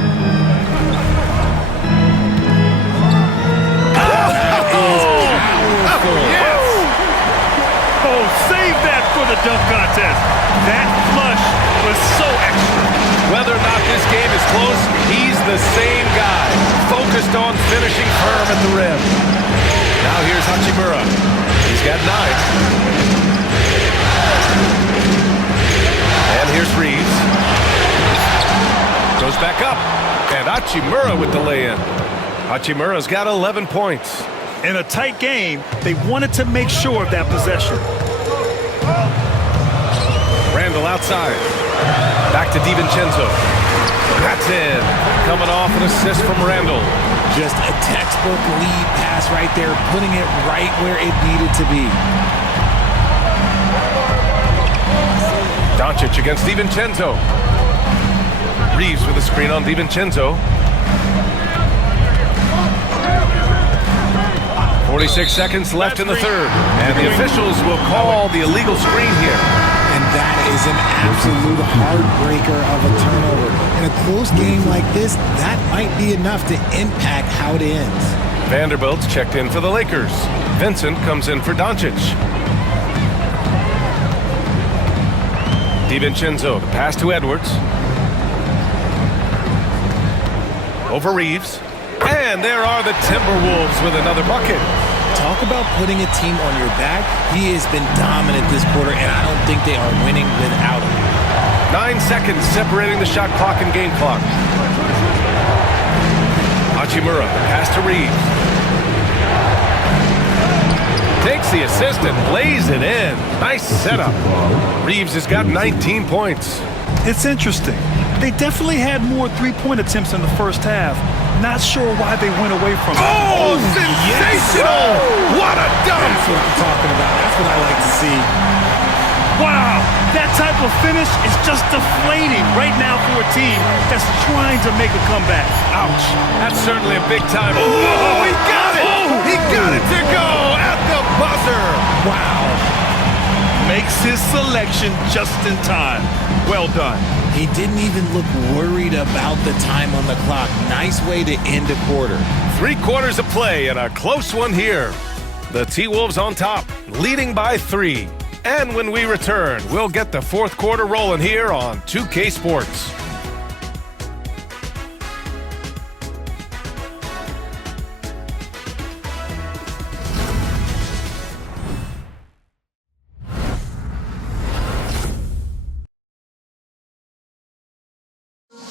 Oh, save that for the dunk contest. That flush was so extra. Whether or not this game is close, he's the same guy, focused on finishing firm at the rim. Now here's Hachimura. He's got 9. And here's Reeves. Goes back up. And Hachimura with the lay-in. Hachimura's got 11 points. In a tight game, they wanted to make sure of that possession. Randall outside. Back to DiVincenzo. That's in. Coming off an assist from Randall. Just a textbook lead pass right there, putting it right where it needed to be. Doncic against DiVincenzo. Reeves with a screen on DiVincenzo. 46 seconds left in the third. And the officials will call the illegal screen here. And that is an absolute heartbreaker of a turnover. In a close game like this, that might be enough to impact how it ends. Vanderbilt's checked in for the Lakers. Vincent comes in for Doncic. DiVincenzo, the pass to Edwards. Over Reeves. And there are the Timberwolves with another bucket. Talk about putting a team on your back. He has been dominant this quarter, and I don't think they are winning without him. 9 seconds separating the shot clock and game clock. Hachimura, pass to Reeves. Takes the assist and lays it in. Nice setup. Reeves has got 19 points. It's interesting. They definitely had more three-point attempts in the first half. Not sure why they went away from it. Oh, sensational! What a dunk! That's what I'm talking about. That's what I like to see. Wow, that type of finish is just deflating right now for a team that's trying to make a comeback. Ouch. That's certainly a big time. Oh, he got it! He got it to go at the buzzer! Wow. Makes his selection just in time. Well done. He didn't even look worried about the time on the clock. Nice way to end a quarter. 3 quarters of play and a close one here. The T-Wolves on top, leading by 3. And when we return, we'll get the fourth quarter rolling here on 2K Sports.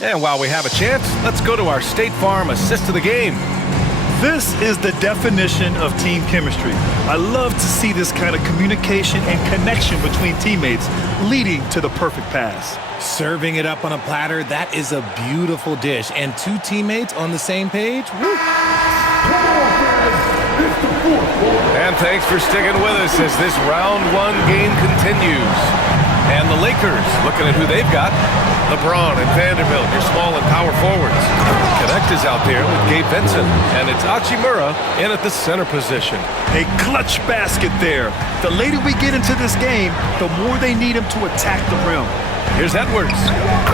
And while we have a chance, let's go to our State Farm assist of the game. This is the definition of team chemistry. I love to see this kind of communication and connection between teammates leading to the perfect pass. Serving it up on a platter, that is a beautiful dish. And 2 teammates on the same page? Woo. And thanks for sticking with us as this round 1 game continues. And the Lakers, looking at who they've got. LeBron and Vanderbilt, your small and power forwards. Connect is out there with Gabe Vincent, and it's Hachimura in at the center position. A clutch basket there. The later we get into this game, the more they need him to attack the rim. Here's Edwards,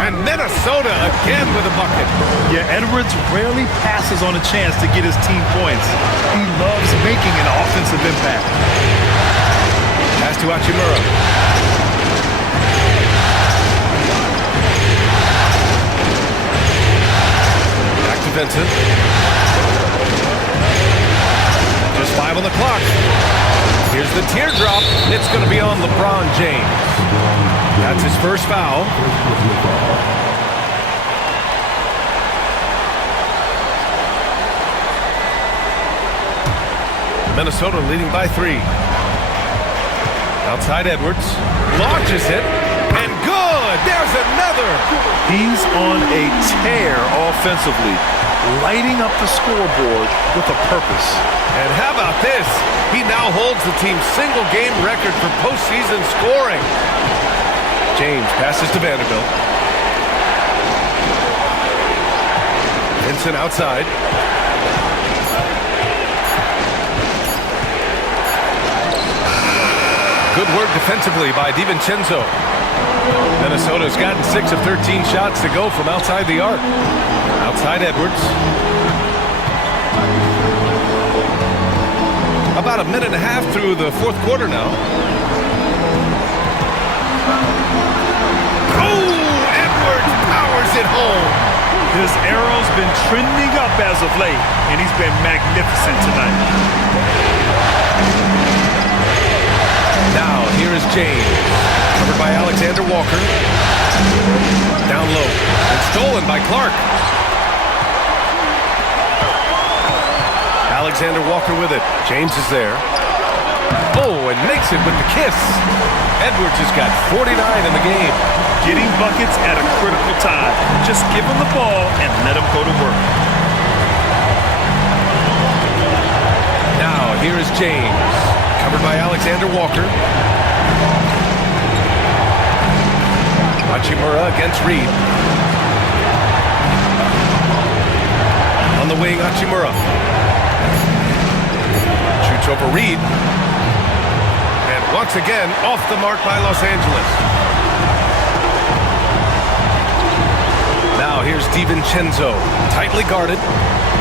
and Minnesota again with a bucket. Yeah, Edwards rarely passes on a chance to get his team points. He loves making an offensive impact. Pass to Hachimura. Vincent. Just 5 on the clock. Here's the teardrop. It's going to be on LeBron James. That's his first foul. Minnesota leading by 3. Outside Edwards. Launches it. And good! There's another! He's on a tear offensively, lighting up the scoreboard with a purpose. And how about this? He now holds the team's single-game record for postseason scoring. James passes to Vanderbilt. Vincent outside. Good work defensively by DiVincenzo. Minnesota's gotten 6 of 13 shots to go from outside the arc. Outside Edwards. About a minute and a half through the fourth quarter now. Oh, Edwards powers it home. His arrow's been trending up as of late, and he's been magnificent tonight. Now, here is James. Covered by Alexander Walker. Down low. And stolen by Clark. Alexander Walker with it. James is there. Oh, and makes it with the kiss. Edwards has got 49 in the game. getting buckets at a critical time. Just give them the ball and let them go to work. Now, here is James, covered by Alexander Walker. Hachimura against Reed. On the wing, Hachimura. Shoots over Reed. And once again, off the mark by Los Angeles. Now here's DiVincenzo, tightly guarded.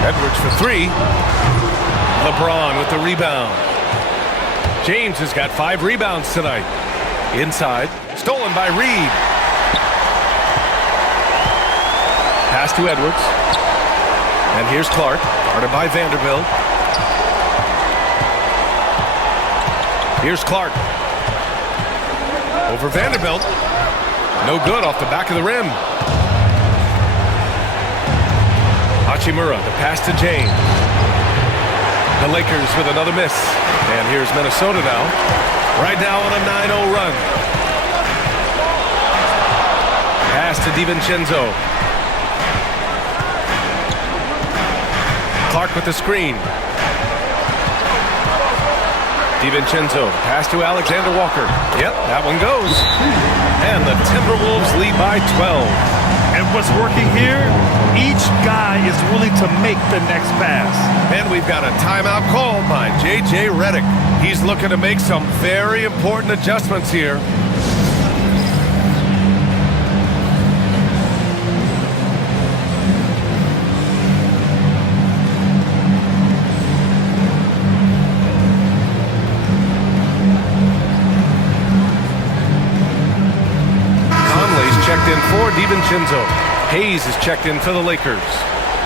Edwards for three. LeBron with the rebound. James has got 5 rebounds tonight. Inside, stolen by Reed. Pass to Edwards. And here's Clark, guarded by Vanderbilt. Here's Clark. Over Vanderbilt. No good off the back of the rim. Hachimura, the pass to James. The Lakers with another miss. And here's Minnesota now. Right now on a 9-0 run. Pass to DiVincenzo. Clark with the screen. DiVincenzo, pass to Alexander Walker. Yep, that one goes. And the Timberwolves lead by 12. And what's working here, each guy is willing to make the next pass. And we've got a timeout called by J.J. Redick. He's looking to make some very important adjustments here. Checked in for DiVincenzo. Hayes is checked in for the Lakers.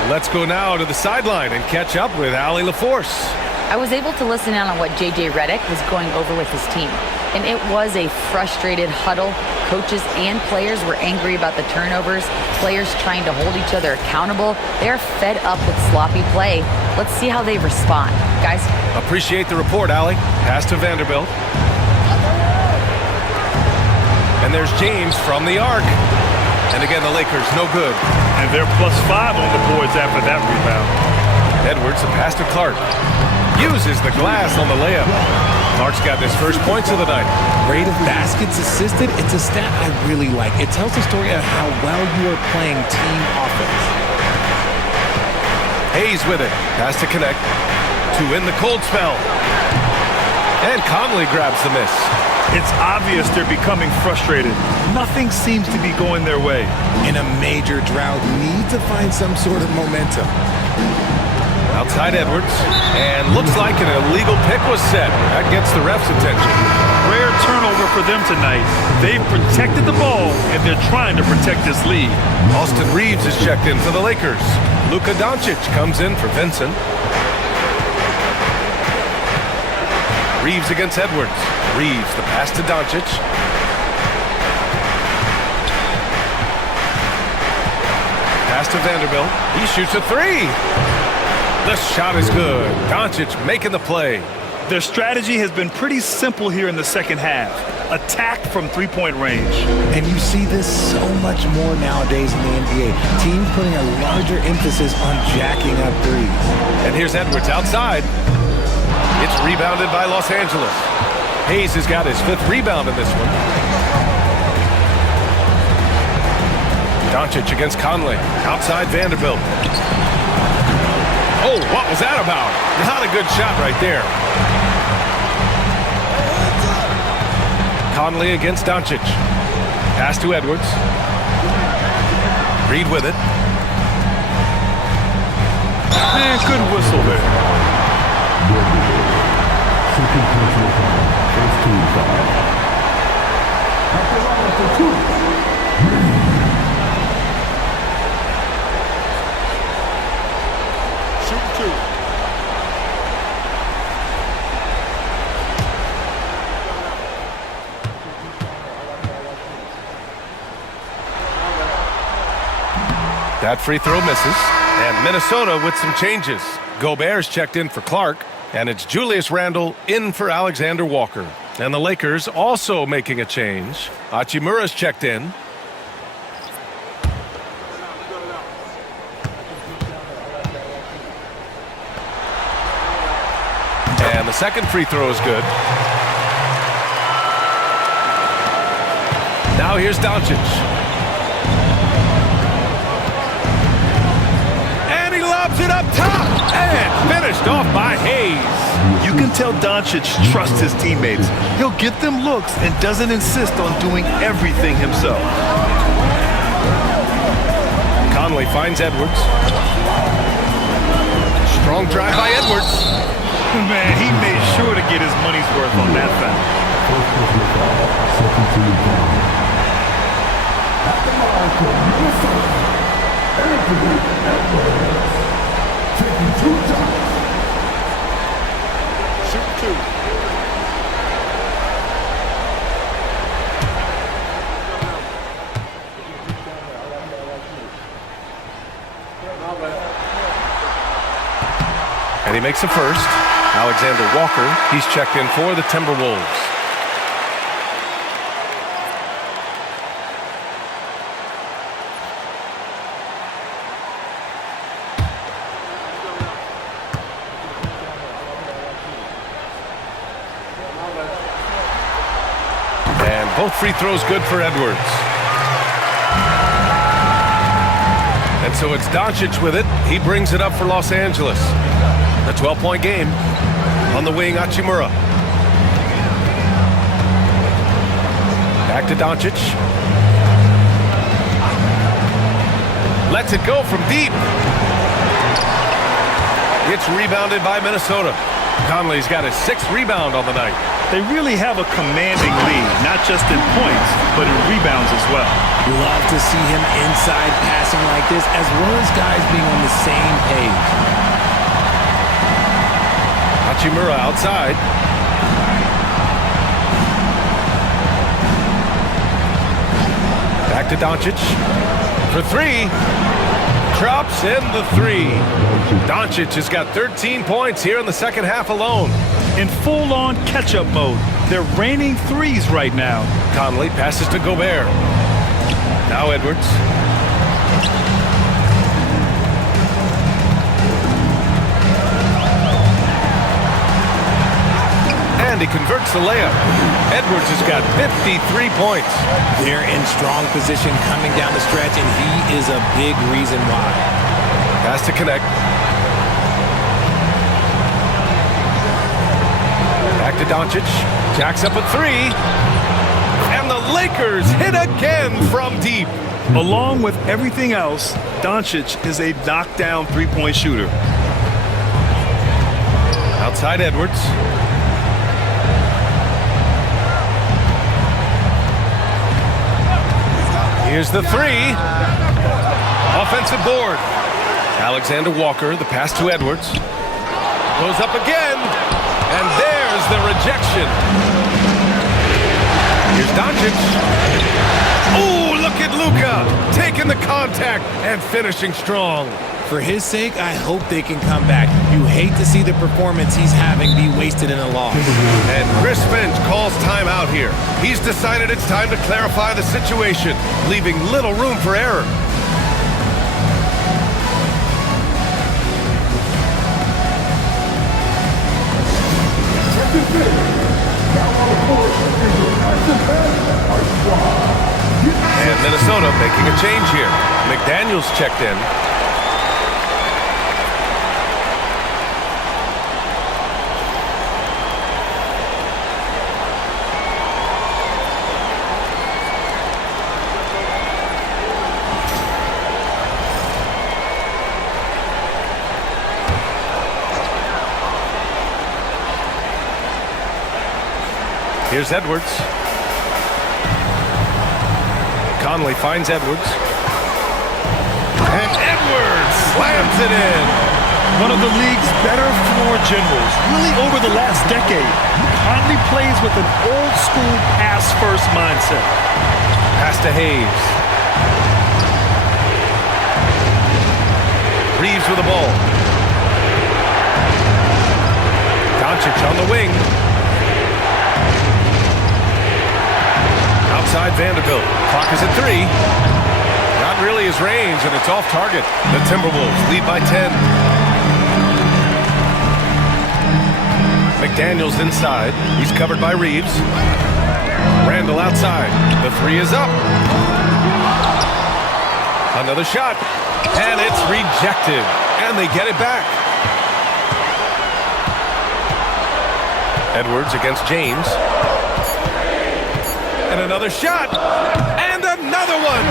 Let's go now to the sideline and catch up with Allie LaForce. I was able to listen in on what J.J. Redick was going over with his team, and it was a frustrated huddle. Coaches and players were angry about the turnovers, players trying to hold each other accountable. They're fed up with sloppy play. Let's see how they respond. Guys? Appreciate the report, Allie. Pass to Vanderbilt. And there's James from the arc. And again, the Lakers, no good. And they're +5 on the boards after that rebound. Edwards, the pass to Clark. Uses the glass on the layup. Clark's got his first points of the night. Rate of baskets assisted, it's a stat I really like. It tells the story of how well you are playing team offense. Hayes with it. Pass to Connect. To win the cold spell. And Conley grabs the miss. It's obvious they're becoming frustrated. Nothing seems to be going their way. In a major drought, need to find some sort of momentum. Outside Edwards. And looks like an illegal pick was set. That gets the ref's attention. Rare turnover for them tonight. They've protected the ball, and they're trying to protect this lead. Austin Reeves is checked in for the Lakers. Luka Doncic comes in for Vincent. Reeves against Edwards. Reeves, the pass to Doncic. Pass to Vanderbilt. He shoots a three. The shot is good. Doncic making the play. Their strategy has been pretty simple here in the second half. Attack from three-point range. And you see this so much more nowadays in the NBA. Teams putting a larger emphasis on jacking up threes. And here's Edwards outside. It's rebounded by Los Angeles. Hayes has got his 5th rebound in this one. Doncic against Conley. Outside Vanderbilt. Oh, what was that about? Not a good shot right there. Conley against Doncic. Pass to Edwards. Reed with it. Man, good whistle there. Second personal foul. First team foul. After line for 2. Shoot 2. That free throw misses. And Minnesota with some changes. Gobert's checked in for Clark. And it's Julius Randle in for Alexander Walker. And the Lakers also making a change. Hachimura's checked in. And the second free throw is good. Now here's Doncic. And he lobs it up top. And finished off by Hayes. You can tell Doncic trusts his teammates. He'll get them looks and doesn't insist on doing everything himself. Conley finds Edwards. Strong drive by Edwards. Man, he made sure to get his money's worth on that foul. Taking 2 shots. Shoot 2. And he makes the first. Alexander Walker, he's checked in for the Timberwolves. And both free throws good for Edwards. And so it's Doncic with it. He brings it up for Los Angeles. A 12-point game. On the wing, Hachimura. Back to Doncic. Lets it go from deep. It's rebounded by Minnesota. Conley's got his 6th rebound on the night. They really have a commanding lead, not just in points, but in rebounds as well. Love to see him inside passing like this, as well as guys being on the same page. Hachimura outside. Back to Doncic. For 3. Drops in the 3. Doncic has got 13 points here in the second half alone. In full-on catch-up mode. They're raining threes right now. Conley passes to Gobert. Now Edwards. And he converts the layup. Edwards has got 53 points. They're in strong position coming down the stretch, and he is a big reason why. Has to connect. Back to Doncic. Jacks up a 3. And the Lakers hit again from deep. Along with everything else, Doncic is a knockdown three-point shooter. Outside Edwards. Here's the 3. Offensive board. Alexander Walker, the pass to Edwards. Goes up again. And there's the rejection. Here's Doncic. Oh, look at Luka. Taking the contact and finishing strong. For his sake, I hope they can come back. You hate to see the performance he's having be wasted in a loss. And Chris Finch calls timeout here. He's decided it's time to clarify the situation, leaving little room for error. And Minnesota making a change here. McDaniels checked in. Here's Edwards. Conley finds Edwards. And Edwards slams it in. One of the league's better floor generals, really over the last decade. Conley plays with an old-school pass-first mindset. Pass to Hayes. Reeves with the ball. Doncic on the wing. Outside Vanderbilt. Clock is at 3. Not really his range, and it's off target. The Timberwolves lead by 10. McDaniels inside. He's covered by Reeves. Randall outside. The three is up. Another shot. And it's rejected. And they get it back. Edwards against James. And another shot. And another one.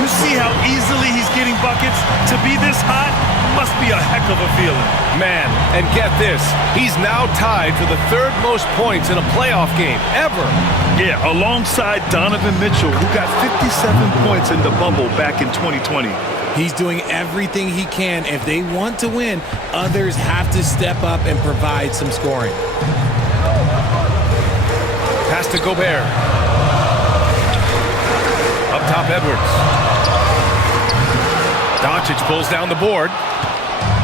You see how easily he's getting buckets? To be this hot must be a heck of a feeling. Man, and get this. He's now tied for the third most points in a playoff game ever. Yeah, alongside Donovan Mitchell, who got 57 points in the bubble back in 2020. He's doing everything he can. If they want to win, others have to step up and provide some scoring. Pass to Gobert. Up top, Edwards. Doncic pulls down the board.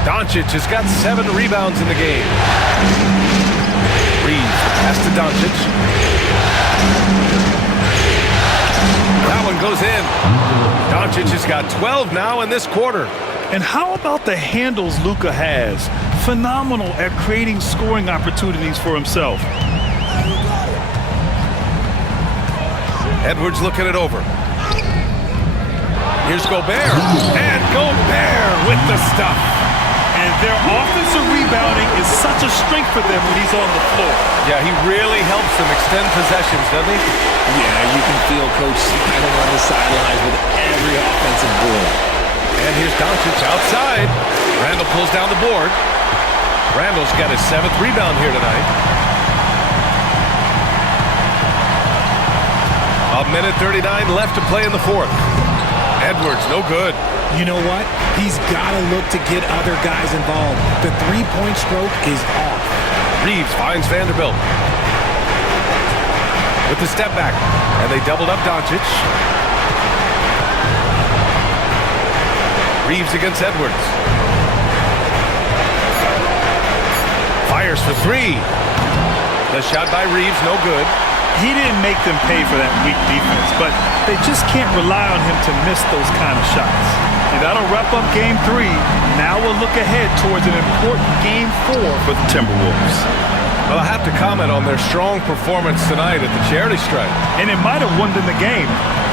Doncic has got 7 rebounds in the game. Reeves, pass to Doncic. That one goes in. Doncic has got 12 now in this quarter. And how about the handles Luka has? Phenomenal at creating scoring opportunities for himself. Edwards looking it over. Here's Gobert. And Gobert with the stuff. And their offensive rebounding is such a strength for them when he's on the floor. Yeah, he really helps them extend possessions, doesn't he? Yeah, you can feel Coach smiling on the sidelines with every offensive board. And here's Doncic outside. Randall pulls down the board. Randall's got his 7th rebound here tonight. A minute 39 left to play in the 4th. Edwards, no good. You know what? He's got to look to get other guys involved. The three-point stroke is off. Reeves finds Vanderbilt. With the step back. And they doubled up Doncic. Reeves against Edwards. Fires for 3. The shot by Reeves, no good. He didn't make them pay for that weak defense, but they just can't rely on him to miss those kind of shots. And that'll wrap up Game 3. Now we'll look ahead towards an important Game 4 for the Timberwolves. Well, I have to comment on their strong performance tonight at the charity stripe. And it might have won them the game.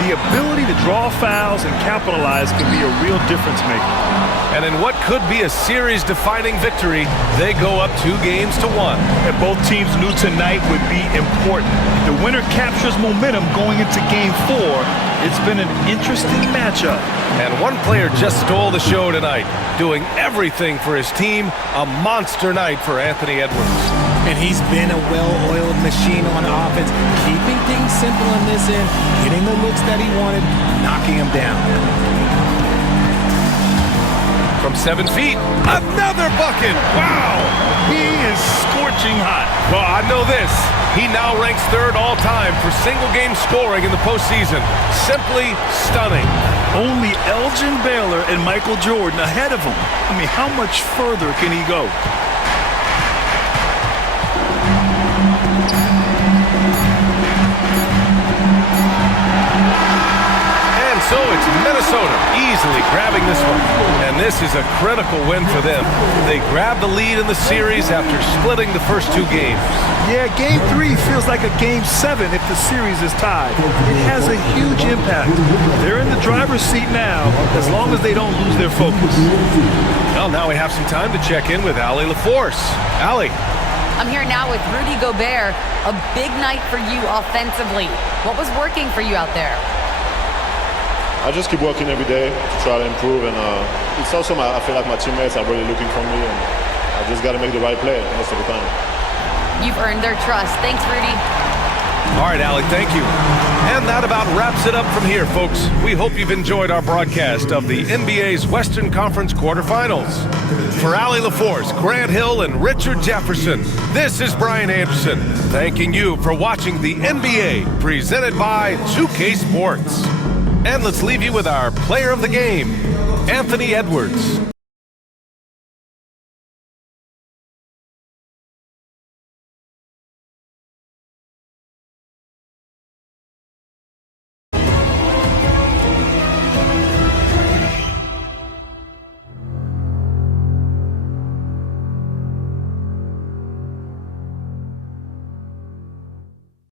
The ability to draw fouls and capitalize can be a real difference maker. And in what could be a series-defining victory, they go up 2 games to 1. And both teams knew tonight would be important. The winner captures momentum going into Game 4. It's been an interesting matchup. And one player just stole the show tonight, doing everything for his team. A monster night for Anthony Edwards. And he's been a well-oiled machine on offense, keeping things simple in this end, getting the looks that he wanted, knocking him down. From 7 feet, another bucket. Wow! He is scorching hot. Well, I know this. He now ranks 3rd all-time for single-game scoring in the postseason. Simply stunning. Only Elgin Baylor and Michael Jordan ahead of him. I mean, how much further can he go? So it's Minnesota easily grabbing this one. And this is a critical win for them. They grab the lead in the series after splitting the first 2 games. Yeah, Game 3 feels like a Game 7 if the series is tied. It has a huge impact. They're in the driver's seat now, as long as they don't lose their focus. Well, now we have some time to check in with Allie LaForce. Allie. I'm here now with Rudy Gobert. A big night for you offensively. What was working for you out there? I just keep working every day to try to improve, and it's also I feel like my teammates are really looking for me, and I just got to make the right play most of the time. You've earned their trust. Thanks, Rudy. All right, Allie, thank you. And that about wraps it up from here, folks. We hope you've enjoyed our broadcast of the NBA's Western Conference quarterfinals. For Allie LaForce, Grant Hill, and Richard Jefferson, this is Brian Anderson, thanking you for watching the NBA, presented by 2K Sports. And let's leave you with our player of the game, Anthony Edwards.